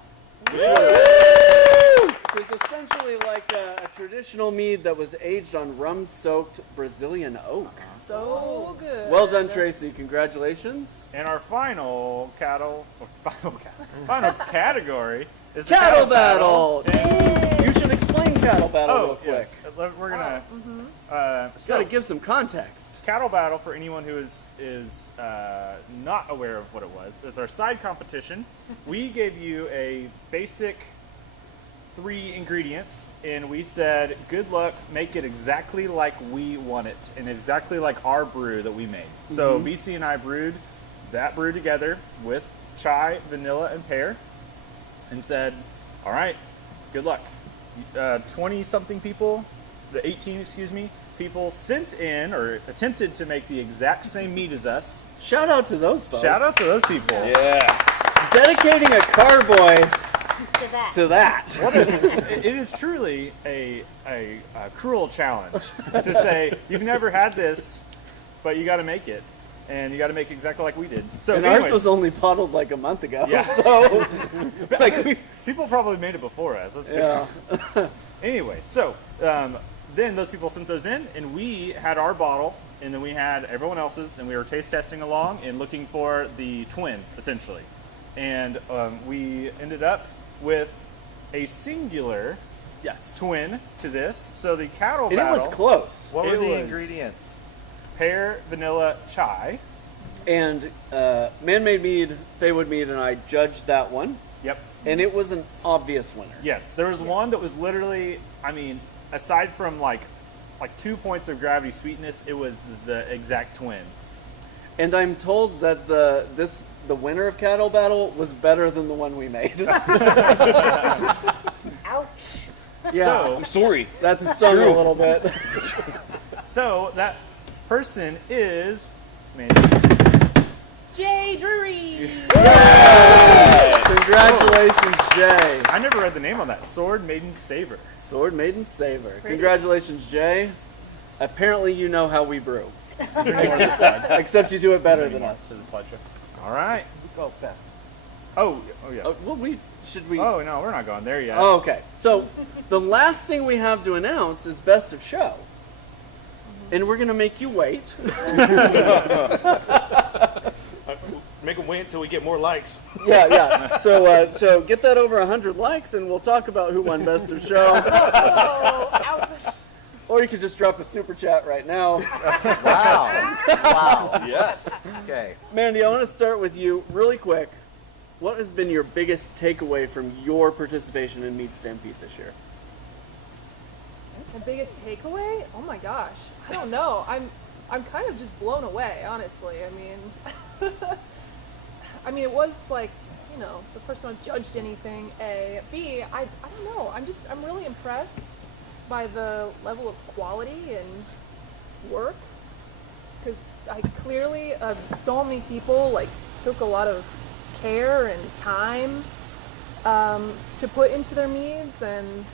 Which is essentially like a traditional mead that was aged on rum-soaked Brazilian oak. So good. Well done, Tracy. Congratulations. And our final final category is the Cattle battle. And- You should explain cattle battle real oh, quick. yes. We're gonna. Got to give some context. Cattle battle, for anyone who is not aware of what it was, is our side competition. We gave you a basic 3 ingredients, and we said, good luck, make it exactly like we want it, and exactly like our brew that we made. So BC and I brewed that brew together with chai, vanilla, and pear, and said, all right, good luck. 20-something people, the 18, excuse me, people sent in or attempted to make the exact same meat as us. Shout out to those folks. Shout out to those people. Yeah. Dedicating a carboy To that. to that. It is truly a cruel challenge to say you've never had this, but you got to make it, and you got to make it exactly like we did. So And anyways, ours was only bottled like a month ago. Yeah. So, like people probably made it before us. Let's be yeah. Anyway, so then those people sent those in, and we had our bottle, and then we had everyone else's, and we were taste testing along and looking for the twin, essentially. And we ended up with a singular Yes. twin to this. So the cattle And it battle. was close. What were It the was- ingredients? Pear, vanilla, chai. And Man-Made Mead, Faywood Mead, and I judged that one. Yep. And it was an obvious winner. Yes, there was one that was literally, I mean, aside from like 2 points of gravity sweetness, it was the exact twin. And I'm told that the winner of Cattle Battle was better than the one we made. Ouch. Yeah. So, Sorry. That stung a little bit. so that person is, man, Jay Drury. Congratulations, Jay. I never read the name on that. Sword Maiden Saver. Sword Maiden Saver. Congratulations, Jay. Apparently you know how we brew. Except you do it better than us. To the slideshow. All right. Go best. Oh yeah. Well, should we? Oh no, we're not going there yet. Oh, okay. So the last thing we have to announce is best of show. And we're going to make you wait. Make them wait until we get more likes. Yeah. So get that over 100 likes and we'll talk about who won best of show. Oh, ouch. Or you could just drop a super chat right now. Wow. Wow. Yes. Okay. Mandy, I want to start with you really quick. What has been your biggest takeaway from your participation in Mead Stampede this year? My biggest takeaway? Oh my gosh, I don't know. I'm kind of just blown away, honestly. I mean, it was like, the first time I've judged anything. A, B, I don't know. I'm really impressed by the level of quality and work, because clearly so many people took a lot of care and time to put into their meads, and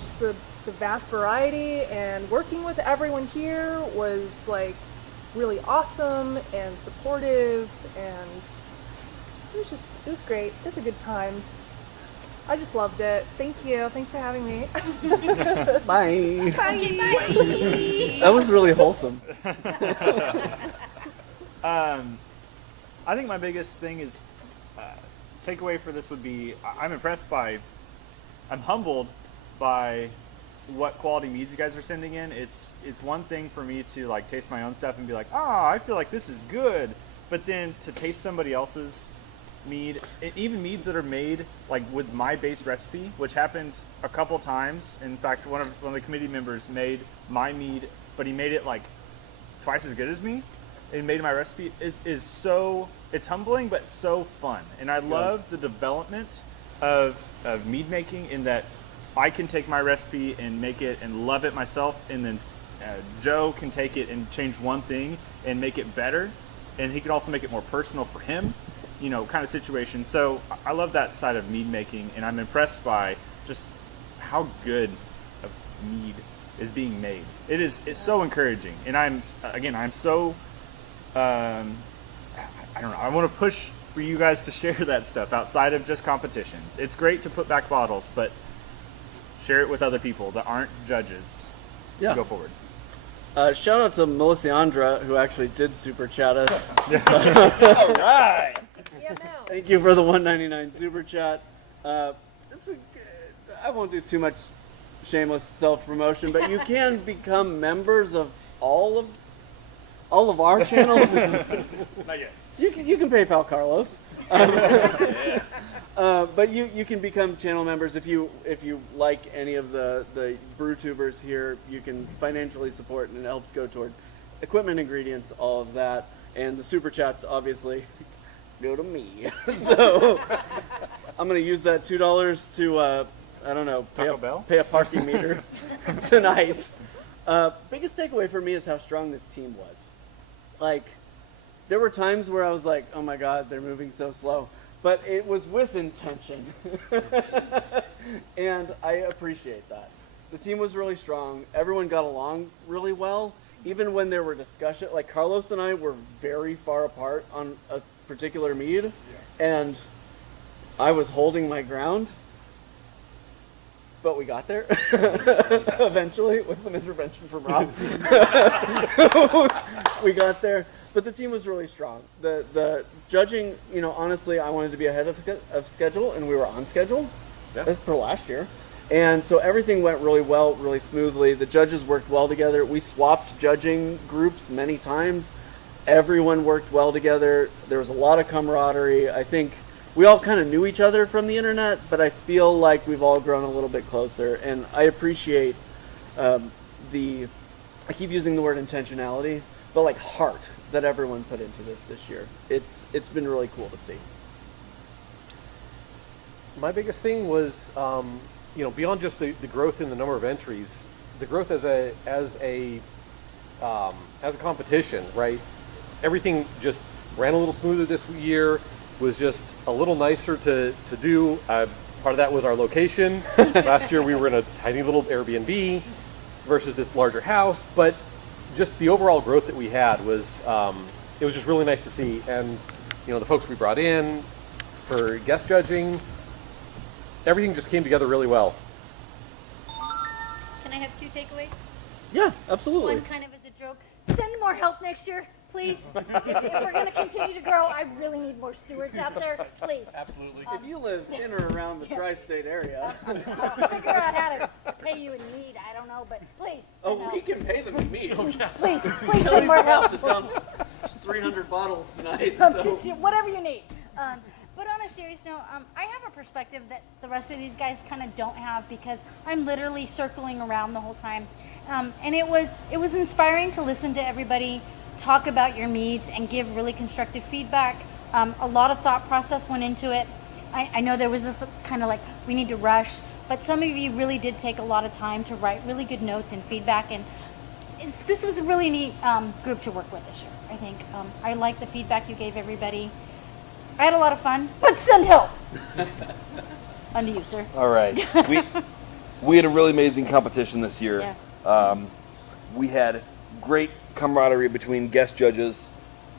just the vast variety, and working with everyone here was really awesome and supportive, and it was great. It was a good time. I just loved it. Thank you. Thanks for having me. Bye. Bye. That was really wholesome. I think my biggest thing is takeaway for this would be I'm humbled by what quality meads you guys are sending in. It's one thing for me to taste my own stuff and be like, I feel like this is good, but then to taste somebody else's mead, even meads that are made with my base recipe, which happened a couple times. In fact, one of the committee members made my mead, but he made it twice as good as me and made my recipe is so, it's humbling but so fun. And I love the development of mead making, in that I can take my recipe and make it and love it myself, and then Joe can take it and change one thing and make it better, and he can also make it more personal for him. kind of situation. So I love that side of mead making, and I'm impressed by just how good of mead is being made. It's so encouraging, and I'm so I don't know. I want to push for you guys to share that stuff outside of just competitions. It's great to put back bottles, but share it with other people that aren't judges. Yeah. To go forward. Shout out to Melisandra, who actually did super chat us. All right. Yeah, Mel. Thank you for the $1.99 super chat. I won't do too much shameless self promotion, but you can become members of all of our channels. Not yet. You can PayPal Carlos. But you can become channel members if you like any of the brew tubers here. You can financially support, and it helps go toward equipment, ingredients, all of that. And the super chats obviously go to me. So I'm gonna use that $2 to I don't know, pay a parking meter tonight. Biggest takeaway for me is how strong this team was. Like, there were times where I was like, oh my God, they're moving so slow. But it was with intention. And I appreciate that. The team was really strong. Everyone got along really well. Even when there were discussions, like Carlos and I were very far apart on a particular mead. And I was holding my ground. But we got there eventually with some intervention from Rob. We got there. But the team was really strong. The judging, honestly, I wanted to be ahead of schedule, and we were on schedule. Yeah. As per last year. And so everything went really well, really smoothly. The judges worked well together. We swapped judging groups many times. Everyone worked well together. There was a lot of camaraderie. I think we all kind of knew each other from the internet, but I feel like we've all grown a little bit closer. And I appreciate I keep using the word intentionality, but like heart that everyone put into this year. It's been really cool to see. My biggest thing was, beyond just the growth in the number of entries, the growth as a competition, right? Everything just ran a little smoother this year. Was just a little nicer to do. Part of that was our location. Last year we were in a tiny little Airbnb versus this larger house, but just the overall growth that we had was, it was just really nice to see. And, the folks we brought in for guest judging, everything just came together really well. Can I have two takeaways? Yeah, absolutely. One kind of as a joke. Send more help next year, please. if we're going to continue to grow, I really need more stewards out there, please. Absolutely. If you live in or around the tri-state area. I'll figure out how to pay you in mead. I don't know, but please. send help. We can pay them in mead. Please send more help. To dump 300 bottles tonight. Whatever you need. But on a serious note, I have a perspective that the rest of these guys kind of don't have because I'm literally circling around the whole time. And it was inspiring to listen to everybody talk about your meads and give really constructive feedback. A lot of thought process went into it. I know there was this kind of like, we need to rush, but some of you really did take a lot of time to write really good notes and feedback. And this was a really neat group to work with this year, I think. I like the feedback you gave everybody. I had a lot of fun, but send help. On to you, sir. All right. We had a really amazing competition this year. Yeah. We had great camaraderie between guest judges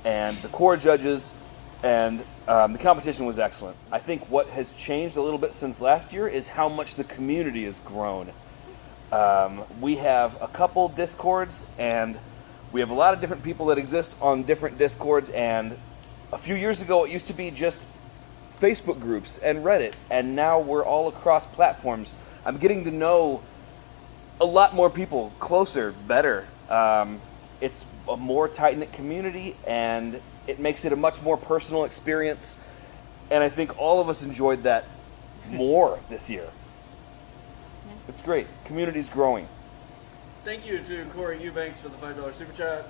and the core judges, and the competition was excellent. I think what has changed a little bit since last year is how much the community has grown. We have a couple Discords, and we have a lot of different people that exist on different Discords, and a few years ago it used to be just Facebook groups and Reddit, and now we're all across platforms. I'm getting to know a lot more people closer, better. It's a more tight-knit community, and it makes it a much more personal experience, and I think all of us enjoyed that more this year. It's great. Community's growing. Thank you to Corey Eubanks for the $5 super chat.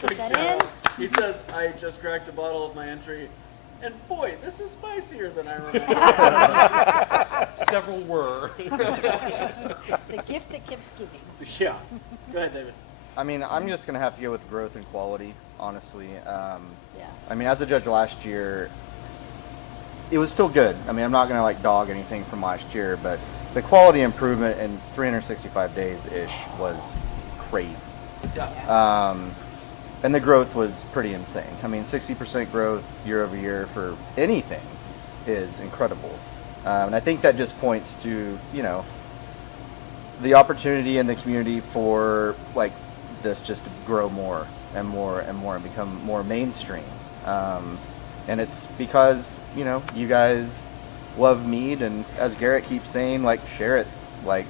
Put that in. He says, I just cracked a bottle of my entry, and boy, this is spicier than I remember. Several were. The gift that keeps giving. Yeah. Go ahead, David. I mean, I'm just gonna have to go with growth and quality, honestly. Yeah. I mean, as a judge last year, it was still good. I mean, I'm not gonna like dog anything from last year, but the quality improvement in 365 days ish was crazy. And the growth was pretty insane. I mean, 60% growth year over year for anything is incredible. And I think that just points to, you know, the opportunity in the community for like this just to grow more and more and more and become more mainstream. And it's because, you know, you guys love mead, and as Garrett keeps saying, like, share it, like,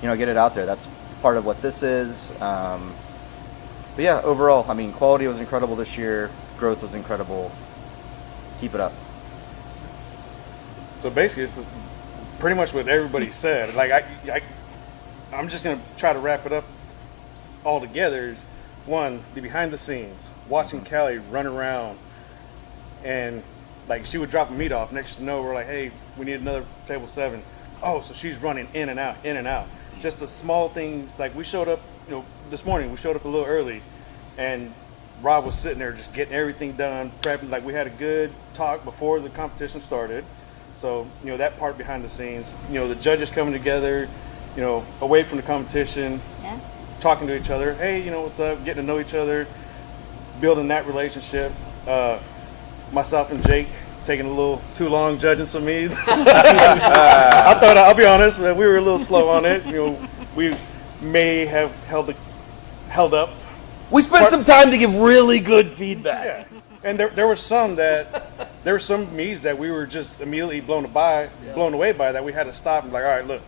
you know, get it out there. That's part of what this is. But yeah, overall, I mean, quality was incredible this year. Growth was incredible. Keep it up. So basically, it's pretty much what everybody said. Like, I'm just going to try to wrap it up all together. Is one, the behind the scenes, watching Callie run around, and like she would drop a meat off. Next to know, we're like, hey, we need another table 7. Oh, so she's running in and out, in and out. Just the small things. Like we showed up, you know, this morning. We showed up a little early, and Rob was sitting there just getting everything done, prepping. Like we had a good talk before the competition started. So, you know, that part behind the scenes, you know, the judges coming together, you know, away from the competition, Yeah. talking to each other. Hey, you know, what's up? Getting to know each other, building that relationship. Myself and Jake taking a little too long judging some meads. I thought, I'll be honest, we were a little slow on it. You know, we may have held up. We spent some time to give really good feedback. Yeah. And there were some meads that we were just immediately blown away by, that we had to stop and be like, all right, look,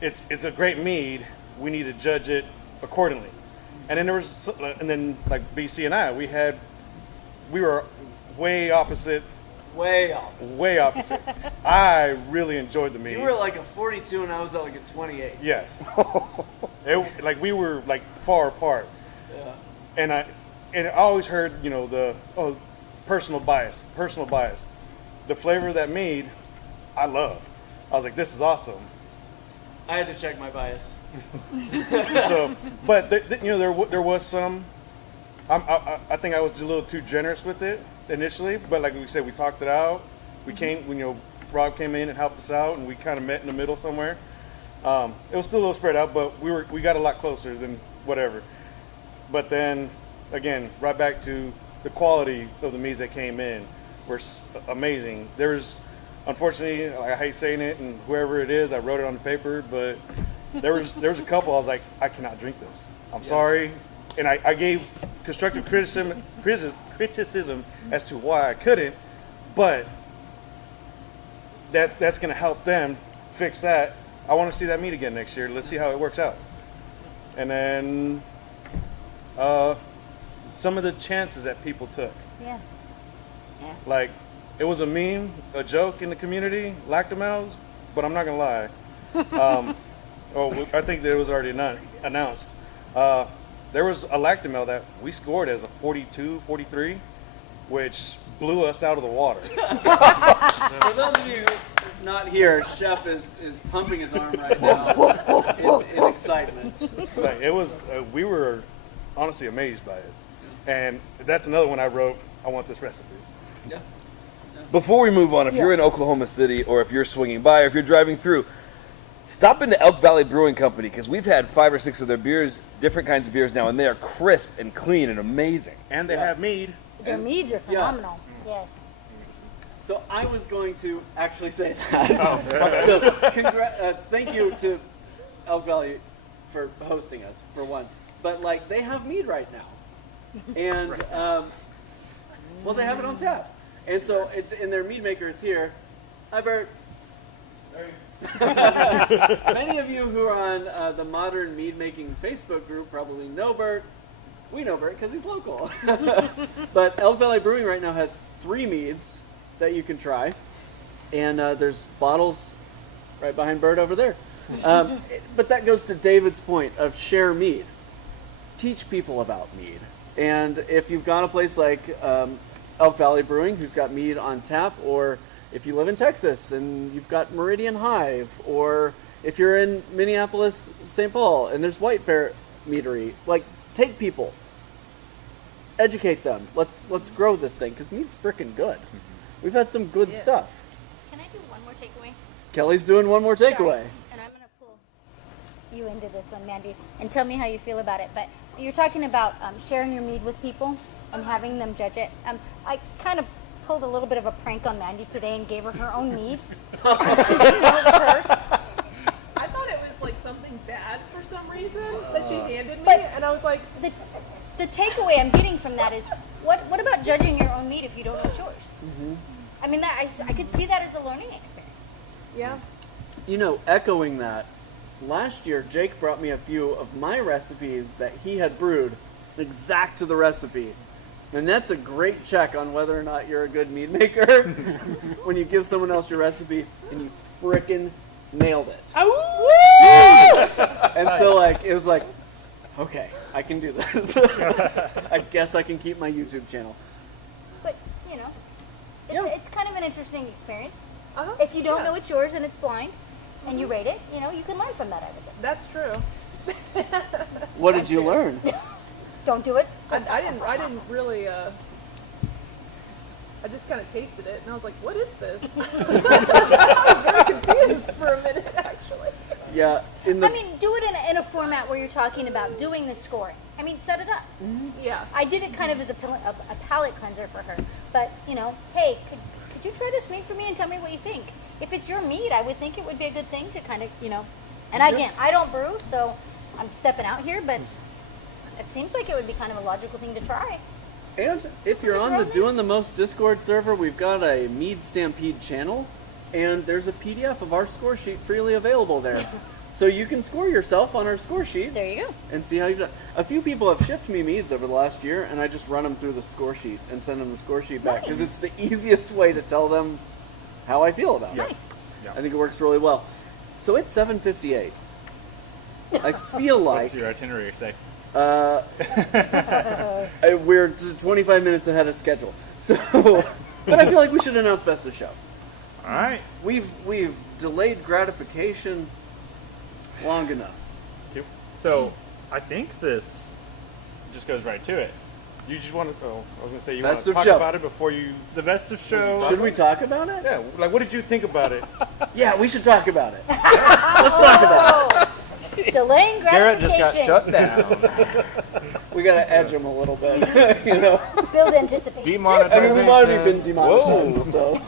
it's a great mead. We need to judge it accordingly. And then like BC and I, we were way opposite. Way off. Way opposite. I really enjoyed the mead. You were like a 42 and I was like a 28. Yes. Like we were like far apart. Yeah. And I always heard, you know, personal bias. The flavor of that mead, I loved. I was like, this is awesome. I had to check my bias. So, but you know, there was some. I think I was just a little too generous with it initially, but like we said, we talked it out. We came, you know, Rob came in and helped us out, and we kind of met in the middle somewhere. It was still a little spread out, but we got a lot closer than whatever. But then again, right back to the quality of the meads that came in were amazing. There's, unfortunately, I hate saying it, and whoever it is, I wrote it on the paper, but there was a couple I was like, I cannot drink this. I'm sorry. And I gave constructive criticism as to why I couldn't, but that's going to help them fix that. I want to see that meat again next year. Let's see how it works out. And then some of the chances that people took. Yeah. Like, it was a meme, a joke in the community, lactomels, but I'm not going to lie. I think that it was already announced. There was a lactomel that we scored as a 42, 43, which blew us out of the water. For those of you not here, Chef is pumping his arm right now in excitement. Like, it was, we were honestly amazed by it. And that's another one I wrote, I want this recipe. Yeah. Before we move on, if you're in Oklahoma City or if you're swinging by or if you're driving through, stop into Elk Valley Brewing Company, because we've had 5 or 6 of their beers, different kinds of beers now, and they are crisp and clean and amazing. And they have mead. Their meads are phenomenal. Yes. So I was going to actually say that. So thank you to Elk Valley for hosting us, for one. But like, they have mead right now, and well, they have it on tap, and so and their mead maker is here. Hi, Bert. Many of you who are on the Modern Mead Making Facebook group probably know Bert. We know Bert because he's local. But Elk Valley Brewing right now has 3 meads that you can try, and there's bottles right behind Bert over there. But that goes to David's point of share mead. Teach people about mead. And if you've got a place like Elk Valley Brewing who's got mead on tap, or if you live in Texas and you've got Meridian Hive, or if you're in Minneapolis, St. Paul, and there's White Bear meadery. Like, take people, educate them. Let's grow this thing because mead's freaking good. We've had some good stuff. Can I do one more takeaway? Kelly's doing one more Sorry, takeaway. and I'm gonna pull you into this one, Mandy, and tell me how you feel about it. But you're talking about sharing your mead with people and having them judge it. I kind of pulled a little bit of a prank on Mandy today and gave her her own mead. She didn't know it was hers. I thought it was like something bad for some reason that she handed me, But- and I was like, The takeaway I'm getting from that is, what about judging your own mead if you don't know it's yours? I mean, I could see that as a learning experience. yeah. You know, echoing that, last year Jake brought me a few of my recipes that he had brewed exact to the recipe. And that's a great check on whether or not you're a good mead maker when you give someone else your recipe and you frickin' nailed it. And so, like, it was like, okay, I can do this. I guess I can keep my YouTube channel. But, you know, it's kind of an interesting experience. Uh-huh. If you don't Yeah. know it's yours and it's blind, and you rate it, you know, you can learn from that out of it. That's true. What did you learn? Don't do it. I didn't really. I just kind of tasted it, and I was like, "What is this?" I was very confused for a minute, actually. Yeah, in the I mean, do it in a format where you're talking about doing the scoring. I mean, set it up. Yeah. I did it kind of as a palate cleanser for her. But, you know, hey, could you try this mead for me and tell me what you think? If it's your mead, I would think it would be a good thing to kind of, you know. And again, I don't brew, so I'm stepping out here, but it seems like it would be kind of a logical thing to try. And if you're on the Doing the Most Discord server, we've got a Mead Stampede channel, and there's a PDF of our score sheet freely available there. So you can score yourself on our score sheet There you go. and see how you've done. A few people have shipped me meads over the last year, and I just run them through the score sheet and send them the score sheet back because Nice. it's the easiest way to tell them how I feel about it. Nice. I think it works really well. So it's 7:58. I feel like What's your itinerary say? we're 25 minutes ahead of schedule. So, but I feel like we should announce best of show. All right. We've delayed gratification long enough. So I think this just goes right to it. You just want to? Oh, I was gonna say you Best want to of talk show. about it before you. The best of show. Should we talk about it? Yeah, like what did you think about it? Yeah, we should talk about it. Let's talk about it. Delaying Garrett just gratification. got shut down. We gotta edge him a little bit, you know. Build anticipation. I mean, we've already been Demonetization. demonetized, so.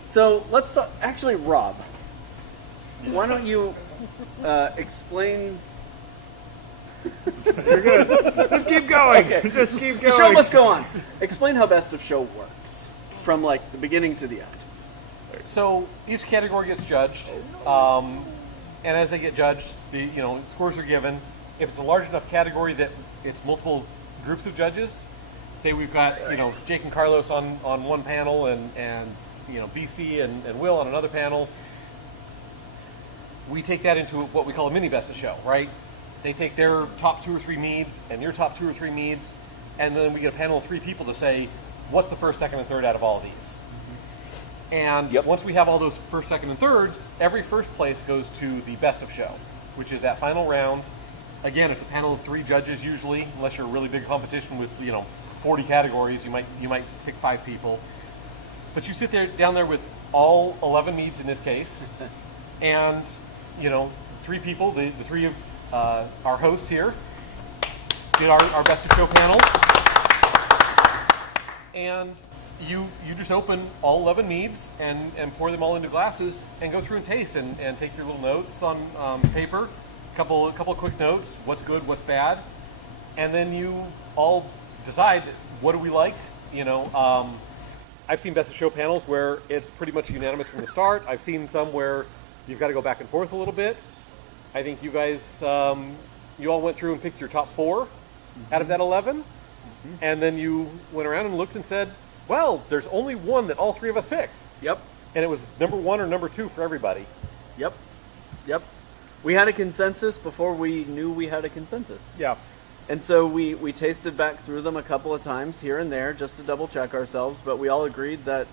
So let's talk. Actually, Rob, why don't you explain? Just keep going. Okay. Just keep The going. show must go on. Explain how best of show works from like the beginning to the end. So each category gets judged, and as they get judged, the scores are given. If it's a large enough category that it's multiple groups of judges, say we've got Jake and Carlos on one panel and BC and Will on another panel, we take that into what we call a mini best of show, right? They take their top 2 or 3 meads and your top 2 or 3 meads, and then we get a panel of 3 people to say what's the first, second, and third out of all of these. And once we have all those first, second, and thirds, every first place goes to the best of show, which is that final round. Again, it's a panel of 3 judges usually, unless you're a really big competition with 40 categories. You might pick 5 people, but you sit down there with all 11 meads in this case, and 3 people, the 3 of our hosts here, did our best of show panel, and you just open all 11 meads and pour them all into glasses and go through and taste and take your little notes on paper, a couple of quick notes, what's good, what's bad, and then you all decide what do we like. I've seen best of show panels where it's pretty much unanimous from the start. I've seen some where you've got to go back and forth a little bit. I think you guys, you all went through and picked your top 4 out of that 11, and then you went around and looked and said, well, there's only one that all 3 of us picked. Yep. And it was number 1 or number 2 for everybody. Yep. We had a consensus before we knew we had a consensus. Yeah. And so we tasted back through them a couple of times here and there just to double check ourselves, but we all agreed that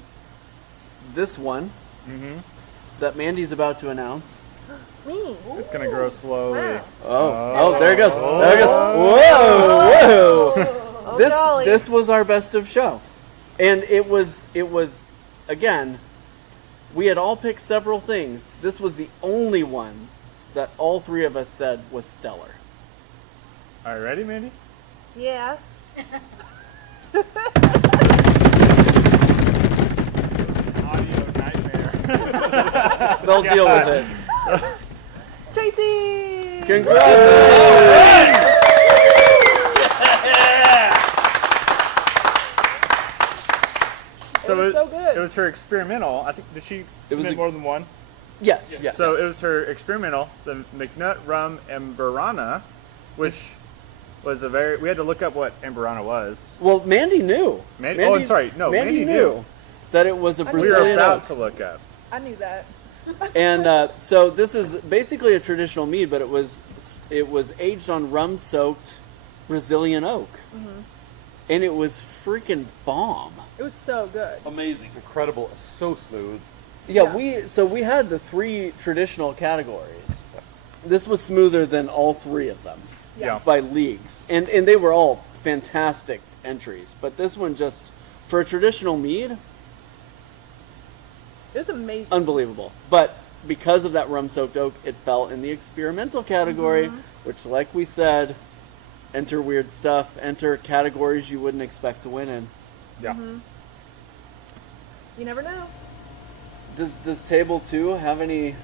this one that Mandy's about to announce Me. It's gonna grow slowly. Wow. Oh, there it goes. There it goes. Whoa, whoa. Oh, golly. This was our best of show. And it was again, we had all picked several things. This was the only one that all three of us said was stellar. All right, ready, Mandy? Yeah. Audio nightmare. They'll deal with it. Tracy. Congratulations! So was so good. It was her experimental. I think, did she submit more than one? Yes. Yeah. So it was her experimental, the McNutt Rum Amberana, which was we had to look up what Amberana was. Well, Mandy knew. Oh, I'm sorry. No, Mandy knew that it was a I knew We Brazilian were about oak. to look up. I knew that. And so this is basically a traditional mead, but it was aged on rum-soaked Brazilian oak, and it was freaking bomb. It was so good. Amazing. Incredible, so smooth. Yeah, Yeah. we had the three traditional categories. This was smoother than all three of them Yeah. by leagues, and they were all fantastic entries. But this one, just for a traditional mead, It was amazing. unbelievable. But because of that rum-soaked oak, it fell in the experimental category, which, like we said, enter weird stuff, enter categories you wouldn't expect to win in. Yeah. You never know. Does Table 2 have any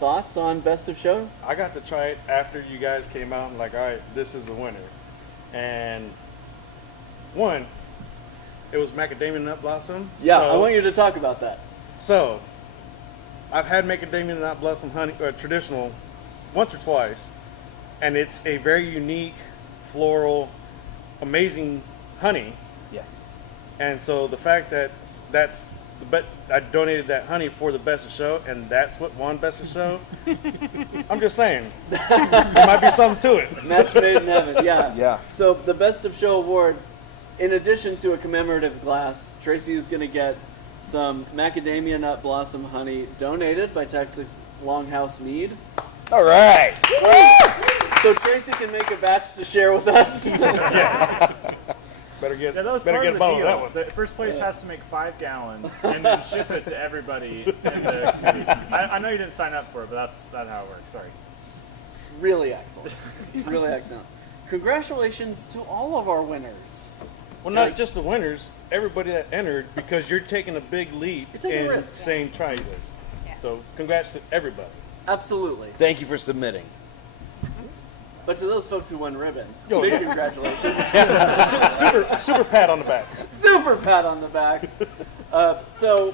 thoughts on Best of Show? I got to try it after you guys came out and like, all right, this is the winner. And one, it was macadamia nut blossom. Yeah, So- I want you to talk about that. So, I've had macadamia nut blossom honey, traditional, once or twice, and it's a very unique, floral, amazing honey. Yes. And so the fact that that's I donated that honey for the Best of Show, and that's what won Best of Show. I'm just saying, there might be something to it. Match made in heaven, yeah. Yeah. So the Best of Show award, in addition to a commemorative glass, Tracy is going to get some macadamia nut blossom honey donated by Texas Longhouse Mead. All right. So Tracy can make a batch to share with us. Better get Yeah, that was better part get of a the bottle deal. of that one. The first place has to make 5 gallons and then ship it to everybody in the community. I know you didn't sign up for it, but that's how it works. Sorry. Really excellent. Really excellent. Congratulations to all of our winners. Well, not just the winners, everybody that entered, because you're taking a big leap You're taking a in risk. saying try this. So congrats to everybody. Absolutely. Thank you for submitting. But to those folks who won ribbons, Yo, big yeah. congratulations. Super pat on the back. Super pat on the back. So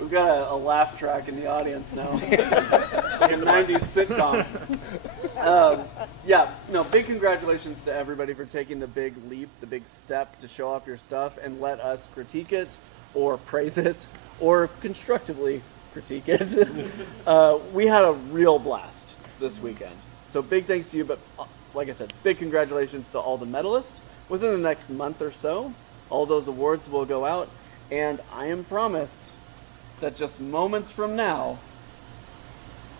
we've got a laugh track in the audience now. It's like a 90s sitcom. Yeah, no, big congratulations to everybody for taking the big leap, the big step to show off your stuff and let us critique it or praise it or constructively critique it. We had a real blast this weekend. So big thanks to you, but like I said, big congratulations to all the medalists. Within the next month or so, all those awards will go out, and I am promised that just moments from now,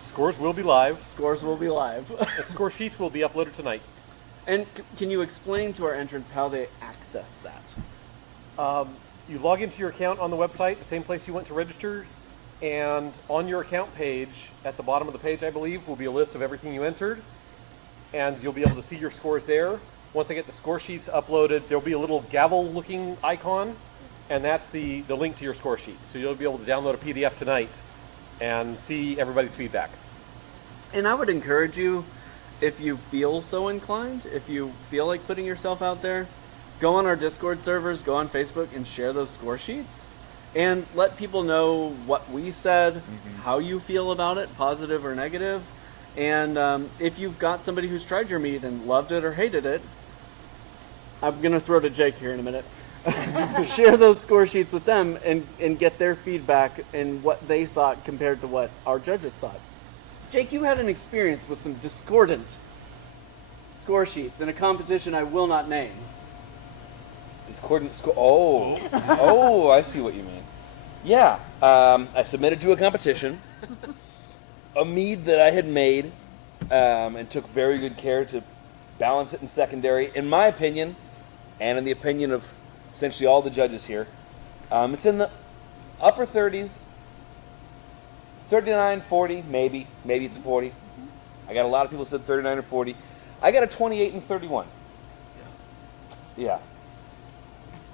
Scores will be live. scores will be live. The score sheets will be uploaded tonight. And can you explain to our entrants how they access that? You log into your account on the website, the same place you went to register, and on your account page, at the bottom of the page, I believe, will be a list of everything you entered, and you'll be able to see your scores there. Once I get the score sheets uploaded, there'll be a little gavel-looking icon, and that's the link to your score sheet. So you'll be able to download a PDF tonight and see everybody's feedback. And I would encourage you, if you feel so inclined, if you feel like putting yourself out there, go on our Discord servers, go on Facebook, and share those score sheets. And let people know what we said, how you feel about it, positive or negative. And if you've got somebody who's tried your meat and loved it or hated it, I'm going to throw to Jake here in a minute. Share those score sheets with them and get their feedback and what they thought compared to what our judges thought. Jake, you had an experience with some discordant score sheets in a competition I will not name. Discordant score. Oh, I see what you mean. Yeah, I submitted to a competition, a mead that I had made, and took very good care to balance it in secondary. In my opinion, and in the opinion of essentially all the judges here, it's in the upper 30s, 39, 40, maybe it's a 40. I got a lot of people said 39 or 40. I got a 28 and 31. Yeah.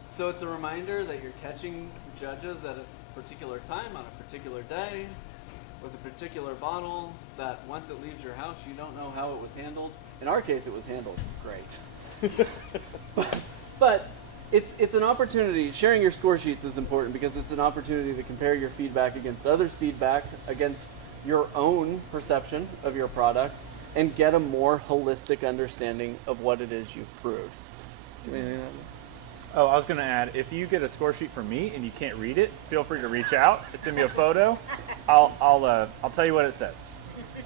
So it's a reminder that you're catching judges at a particular time on a particular day with a particular bottle that once it leaves your house, you don't know how it was handled. In our case, it was handled great. but it's an opportunity. Sharing your score sheets is important because it's an opportunity to compare your feedback against others' feedback, against your own perception of your product, and get a more holistic understanding of what it is you've brewed. Oh, I was going to add, if you get a score sheet from me and you can't read it, feel free to reach out, send me a photo. I'll tell you what it says.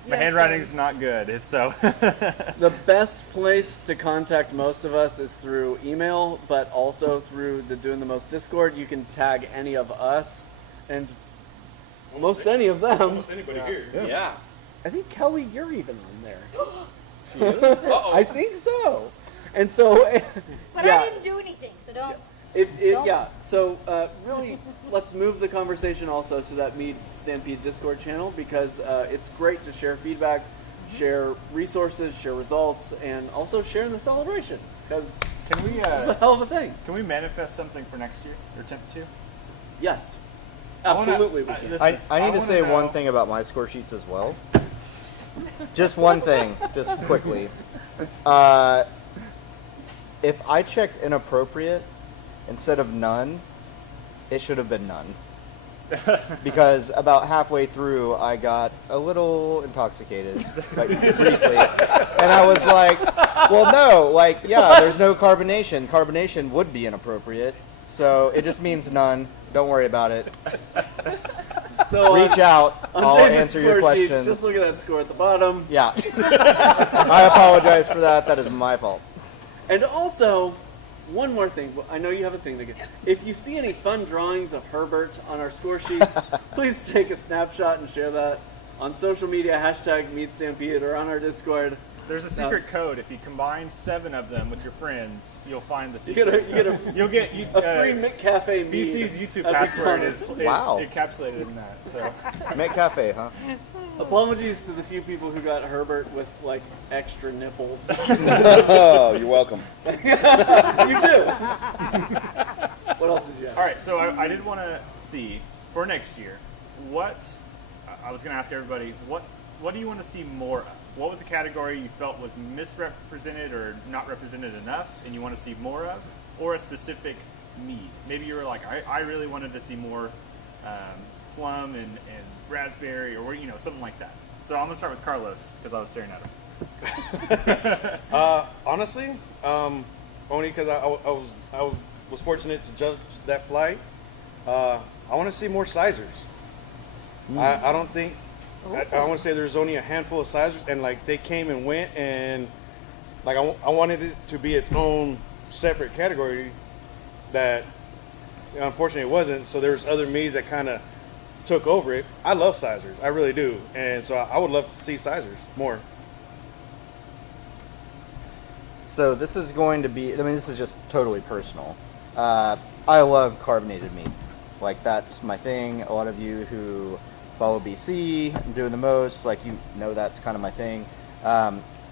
My handwriting's not good. It's so. The best place to contact most of us is through email, but also through the Doing the Most Discord. You can tag any of us and almost any of them. Almost anybody here. Yeah. I think Kelly, you're even on there. She is? I think so. And so, But yeah. I didn't do anything, so don't. So really, let's move the conversation also to that Mead Stampede Discord channel because it's great to share feedback, share resources, share results, and also share in the celebration because Can we? it's a hell of a thing. Can we manifest something for next year or attempt to? Yes, I wanna- absolutely. We can. I need to say wanna one know- thing about my score sheets as well. Just one thing, just quickly. If I checked inappropriate instead of none, it should have been none. Because about halfway through, I got a little intoxicated, like, briefly. And I was like, well, no, like, yeah, there's no carbonation. Carbonation would be inappropriate. So it just means none. Don't worry about it. So Reach out. on I'll David's answer your score sheets, questions. just look at that score at the bottom. Yeah. I apologize for that. That is my fault. And also, one more thing. I know you have a thing to get. If you see any fun drawings of Herbert on our score sheets, please take a snapshot and share that on social media, hashtag Mead Stampede, or on our Discord. There's a secret code. If you combine 7 of them with your friends, you'll find the You get secret. a, You'll get a free McCafe mead. BC's YouTube at password McDonald's. is Wow. encapsulated in that. So Met Cafe, huh? Apologies to the few people who got Herbert with like extra nipples. Oh, you're welcome. You too. What else did you have? all right. So I did want to see for next year what I was going to ask everybody. What do you want to see more of? What was a category you felt was misrepresented or not represented enough, and you want to see more of, or a specific mead? Maybe you were like, I really wanted to see more plum and raspberry, or something like that. So I'm gonna start with Carlos because I was staring at him. Honestly, only because I was fortunate to judge that flight. I want to see more sizers. I don't think. I want to say there's only a handful of sizers, and like they came and went, and like I wanted it to be its own separate category. That unfortunately it wasn't. So there's other meads that kind of took over it. I love sizers, I really do, and so I would love to see sizers more. So this is going to be, this is just totally personal. I love carbonated mead. Like, that's my thing. A lot of you who follow BC, Doing the Most, like, that's kind of my thing.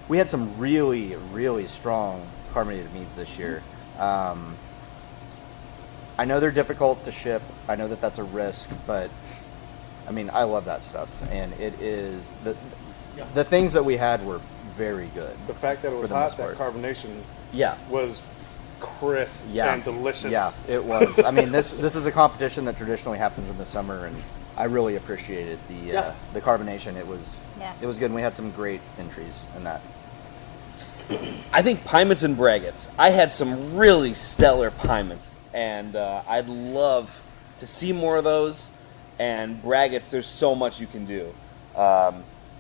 We had some really, really strong carbonated meads this year. I know they're difficult to ship. I know that that's a risk, but I love that stuff. And it is, the things that we had were very good. The fact that it was the hot, most that part. carbonation Yeah. was crisp Yeah. and delicious. Yeah, it was. This is a competition that traditionally happens in the summer, and I really appreciated the carbonation. It was good, and we had some great entries in that. I think Pyments and Braggots. I had some really stellar Pyments, and I'd love to see more of those. And Braggots, there's so much you can do.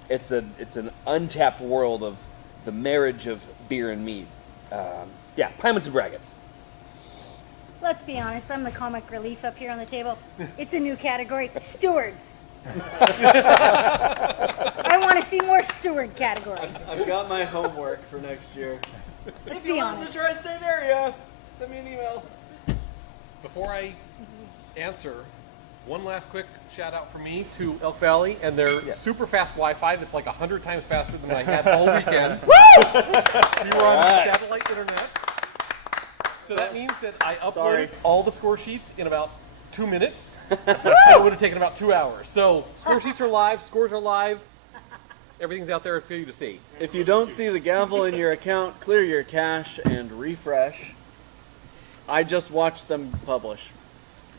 It's an untapped world of the marriage of beer and mead. Pyments and Braggots. let's be honest, I'm the comic relief up here on the table. It's a new category, stewards. I want to see more steward category. I've got my homework for next year. Let's If you be live in the honest. tri-state area, send me an email. Before I answer, one last quick shout out from me to Elk Valley and their super fast Wi-Fi that's like 100 times faster than I had all weekend. We were on satellite internet. So that means that I uploaded Sorry. all the score sheets in about 2 minutes. And it would have taken about 2 hours. So score sheets are live, scores are live. Everything's out there for you to see. If you don't see the gavel in your account, clear your cache and refresh. I just watched them publish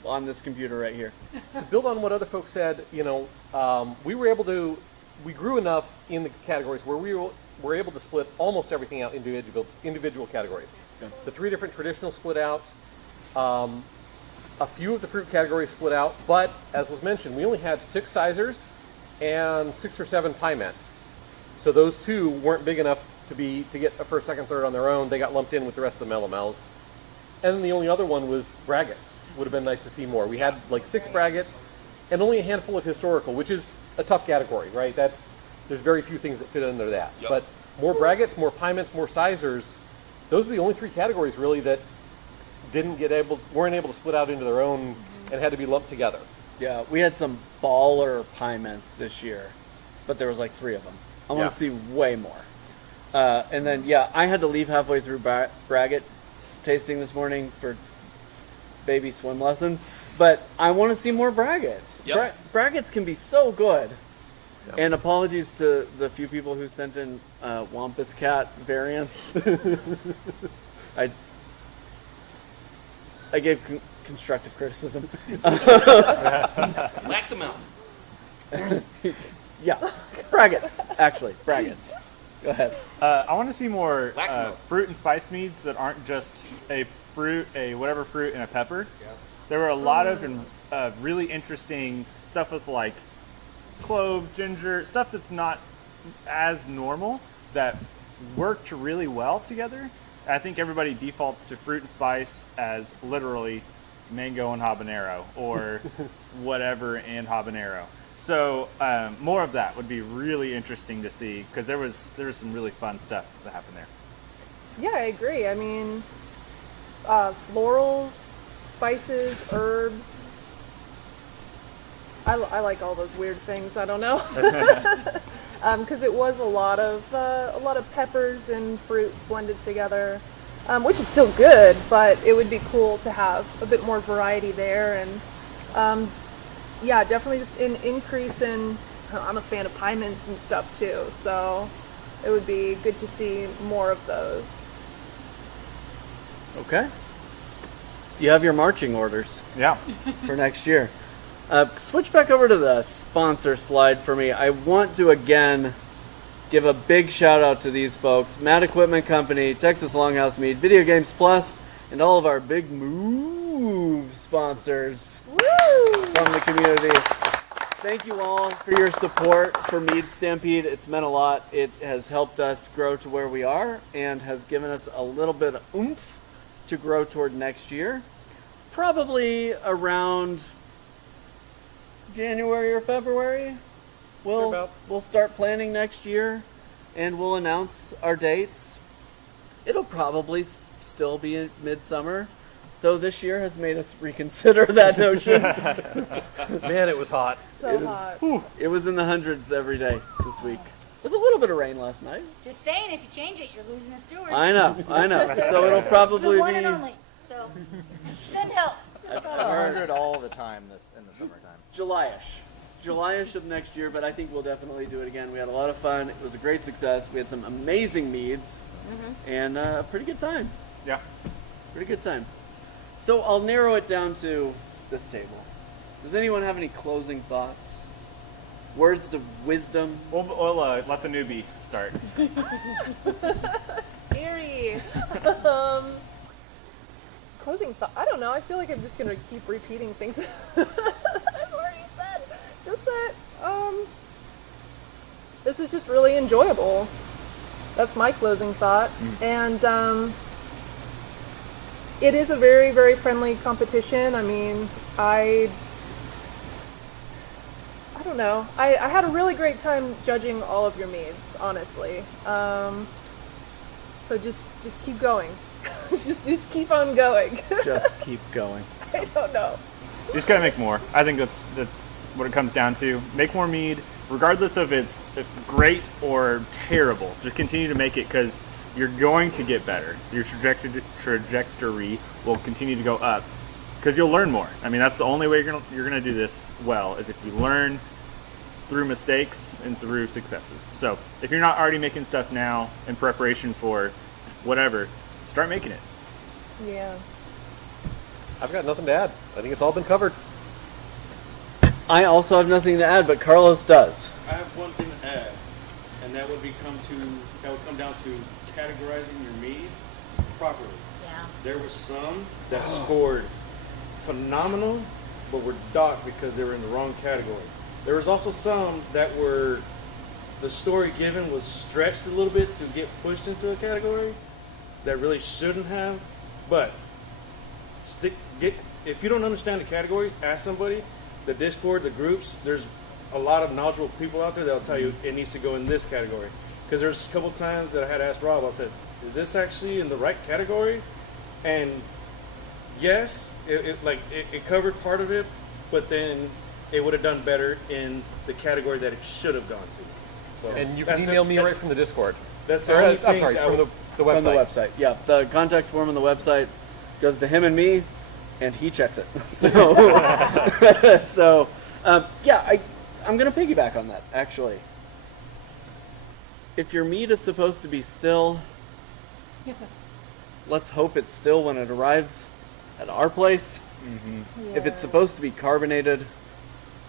on this computer right here. To build on what other folks said, we grew enough in the categories where we were able to split almost everything out into individual categories. The 3 different traditional split out, a few of the fruit categories split out, but as was mentioned, we only had 6 sizers and 6 or 7 pie ments. So those 2 weren't big enough to get a first, second, third on their own. They got lumped in with the rest of the melomels. And then the only other one was braggots. Would have been nice to see more. We had like 6 braggots and only a handful of historical, which is a tough category, right? There's very few things that fit under that. Yep. But more braggots, more pie ments, more sizers, those are the only 3 categories really that weren't able to split out into their own and had to be lumped together. Yeah, we had some baller pie mints this year, but there was like 3 of them. I want Yeah. to see way more. And then, I had to leave halfway through braggot tasting this morning for baby swim lessons, but I want to see more braggots. Yep. Braggots can be so good. Yep. And apologies to the few people who sent in Wampus Cat variants. I gave constructive criticism. Whack the mouth. Yeah, braggots. Actually, braggots. Go ahead. I want to see more Black fruit and spice meads that aren't just a whatever fruit and a pepper. There were a lot of really interesting stuff with like clove, ginger, stuff that's not as normal that worked really well together. I think everybody defaults to fruit and spice as literally mango and habanero or whatever and habanero. So more of that would be really interesting to see because there was some really fun stuff that happened there. Yeah, I agree. I mean, florals, spices, herbs. I like all those weird things. I don't know, because it was a lot of peppers and fruits blended together, which is still good. But it would be cool to have a bit more variety there, and yeah, definitely just an increase in. I'm a fan of pie mints and stuff too, so it would be good to see more of those. Okay. You have your marching orders Yeah. for next year. Switch back over to the sponsor slide for me. I want to again give a big shout out to these folks: Matt Equipment Company, Texas Longhouse Mead, Video Games Plus, and all of our big move sponsors from the community. Thank you all for your support for Mead Stampede. It's meant a lot. It has helped us grow to where we are and has given us a little bit of oomph to grow toward next year. Probably around January or February, we'll start planning next year and we'll announce our dates. It'll probably still be in midsummer, though this year has made us reconsider that notion. Man, it was hot. So hot. It was in the hundreds every day this week, with a little bit of rain last night. Just saying, if you change it, you're losing a steward. I know. So it'll probably The one and be only. So send help. It's about 100 all the time in the summertime. July-ish of next year, but I think we'll definitely do it again. We had a lot of fun. It was a great success. We had some amazing meads and a pretty good time. Yeah. Pretty good time. So I'll narrow it down to this table. Does anyone have any closing thoughts? Words of wisdom? We'll let the newbie start. Scary. Closing thought. I don't know. I feel like I'm just gonna keep repeating things I've already said. Just that this is just really enjoyable. That's my closing thought. And it is a very, very friendly competition. I mean, I don't know. I had a really great time judging all of your meads, honestly. So just keep going. just keep on going. Just keep going. I don't know. You just gotta make more. I think that's what it comes down to. Make more mead, regardless of it's great or terrible. Just continue to make it because you're going to get better. Your trajectory will continue to go up because you'll learn more. I mean, that's the only way you're gonna do this well is if you learn through mistakes and through successes. So if you're not already making stuff now in preparation for whatever, start making it. Yeah. I've got nothing to add. I think it's all been covered. I also have nothing to add, but Carlos does. I have one thing to add, and that would come down to categorizing your mead properly. Yeah. There was some that scored phenomenal, but were docked because they were in the wrong category. There was also some that were, the story given was stretched a little bit to get pushed into a category that really shouldn't have. But if you don't understand the categories, ask somebody. The Discord, the groups, there's a lot of knowledgeable people out there that'll tell you it needs to go in this category. Because there's a couple times that I had to ask Rob, I said, is this actually in the right category? And yes, it covered part of it, but then it would have done better in the category that it should have gone to. So And you can email me right from the Discord. That's the Or, only I'm thing sorry, that from the website. From the website, yeah. The contact form on the website goes to him and me, and he checks it. So, yeah, I'm going to piggyback on that, actually. If your meat is supposed to be still, let's hope it's still when it arrives at our place. If it's supposed to be carbonated,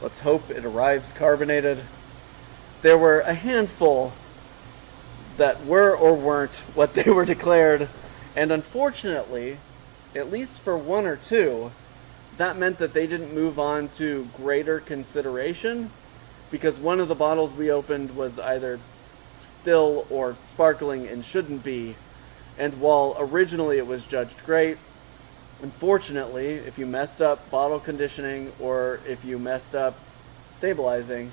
let's hope it arrives carbonated. There were a handful that were or weren't what they were declared, and unfortunately, at least for one or two, that meant that they didn't move on to greater consideration, because one of the bottles we opened was either still or sparkling and shouldn't be, and while originally it was judged great, unfortunately, if you messed up bottle conditioning or if you messed up stabilizing,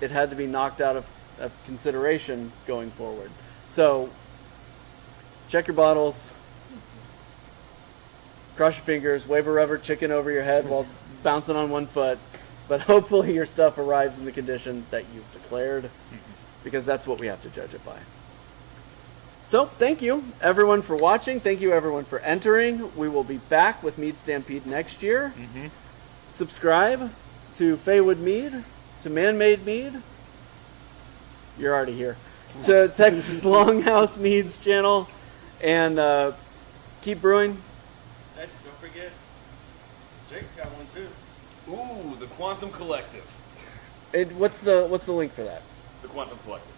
it had to be knocked out of consideration going forward. So, check your bottles, cross your fingers, wave a rubber chicken over your head while bouncing on one foot, but hopefully your stuff arrives in the condition that you've declared, because that's what we have to judge it by. So, thank you everyone for watching. Thank you everyone for entering. We will be back with Mead Stampede next year. Subscribe to Faywood Mead, to Man-Made Mead. You're already here. To Texas Longhouse Mead's channel, and keep brewing. Hey, don't forget, Jake got one too. Ooh, the Quantum Collective. What's the link for that? The Quantum Collective.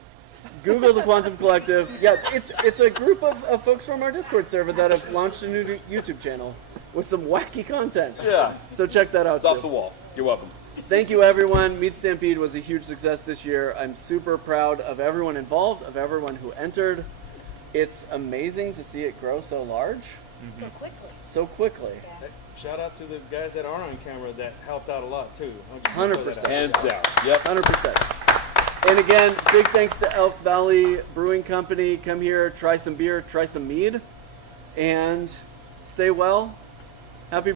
Google the Quantum Collective. Yeah, it's a group of folks from our Discord server that have launched a new YouTube channel with some wacky content. Yeah. So check that out It's too. off the wall. You're welcome. Thank you everyone. Mead Stampede was a huge success this year. I'm super proud of everyone involved, of everyone who entered. It's amazing to see it grow so large So quickly. so quickly. Hey, shout out to the guys that are on camera that helped out a lot too. 100%. Hands down. Yep. 100%. And again, big thanks to Elk Valley Brewing Company. Come here, try some beer, try some mead, and stay well. Happy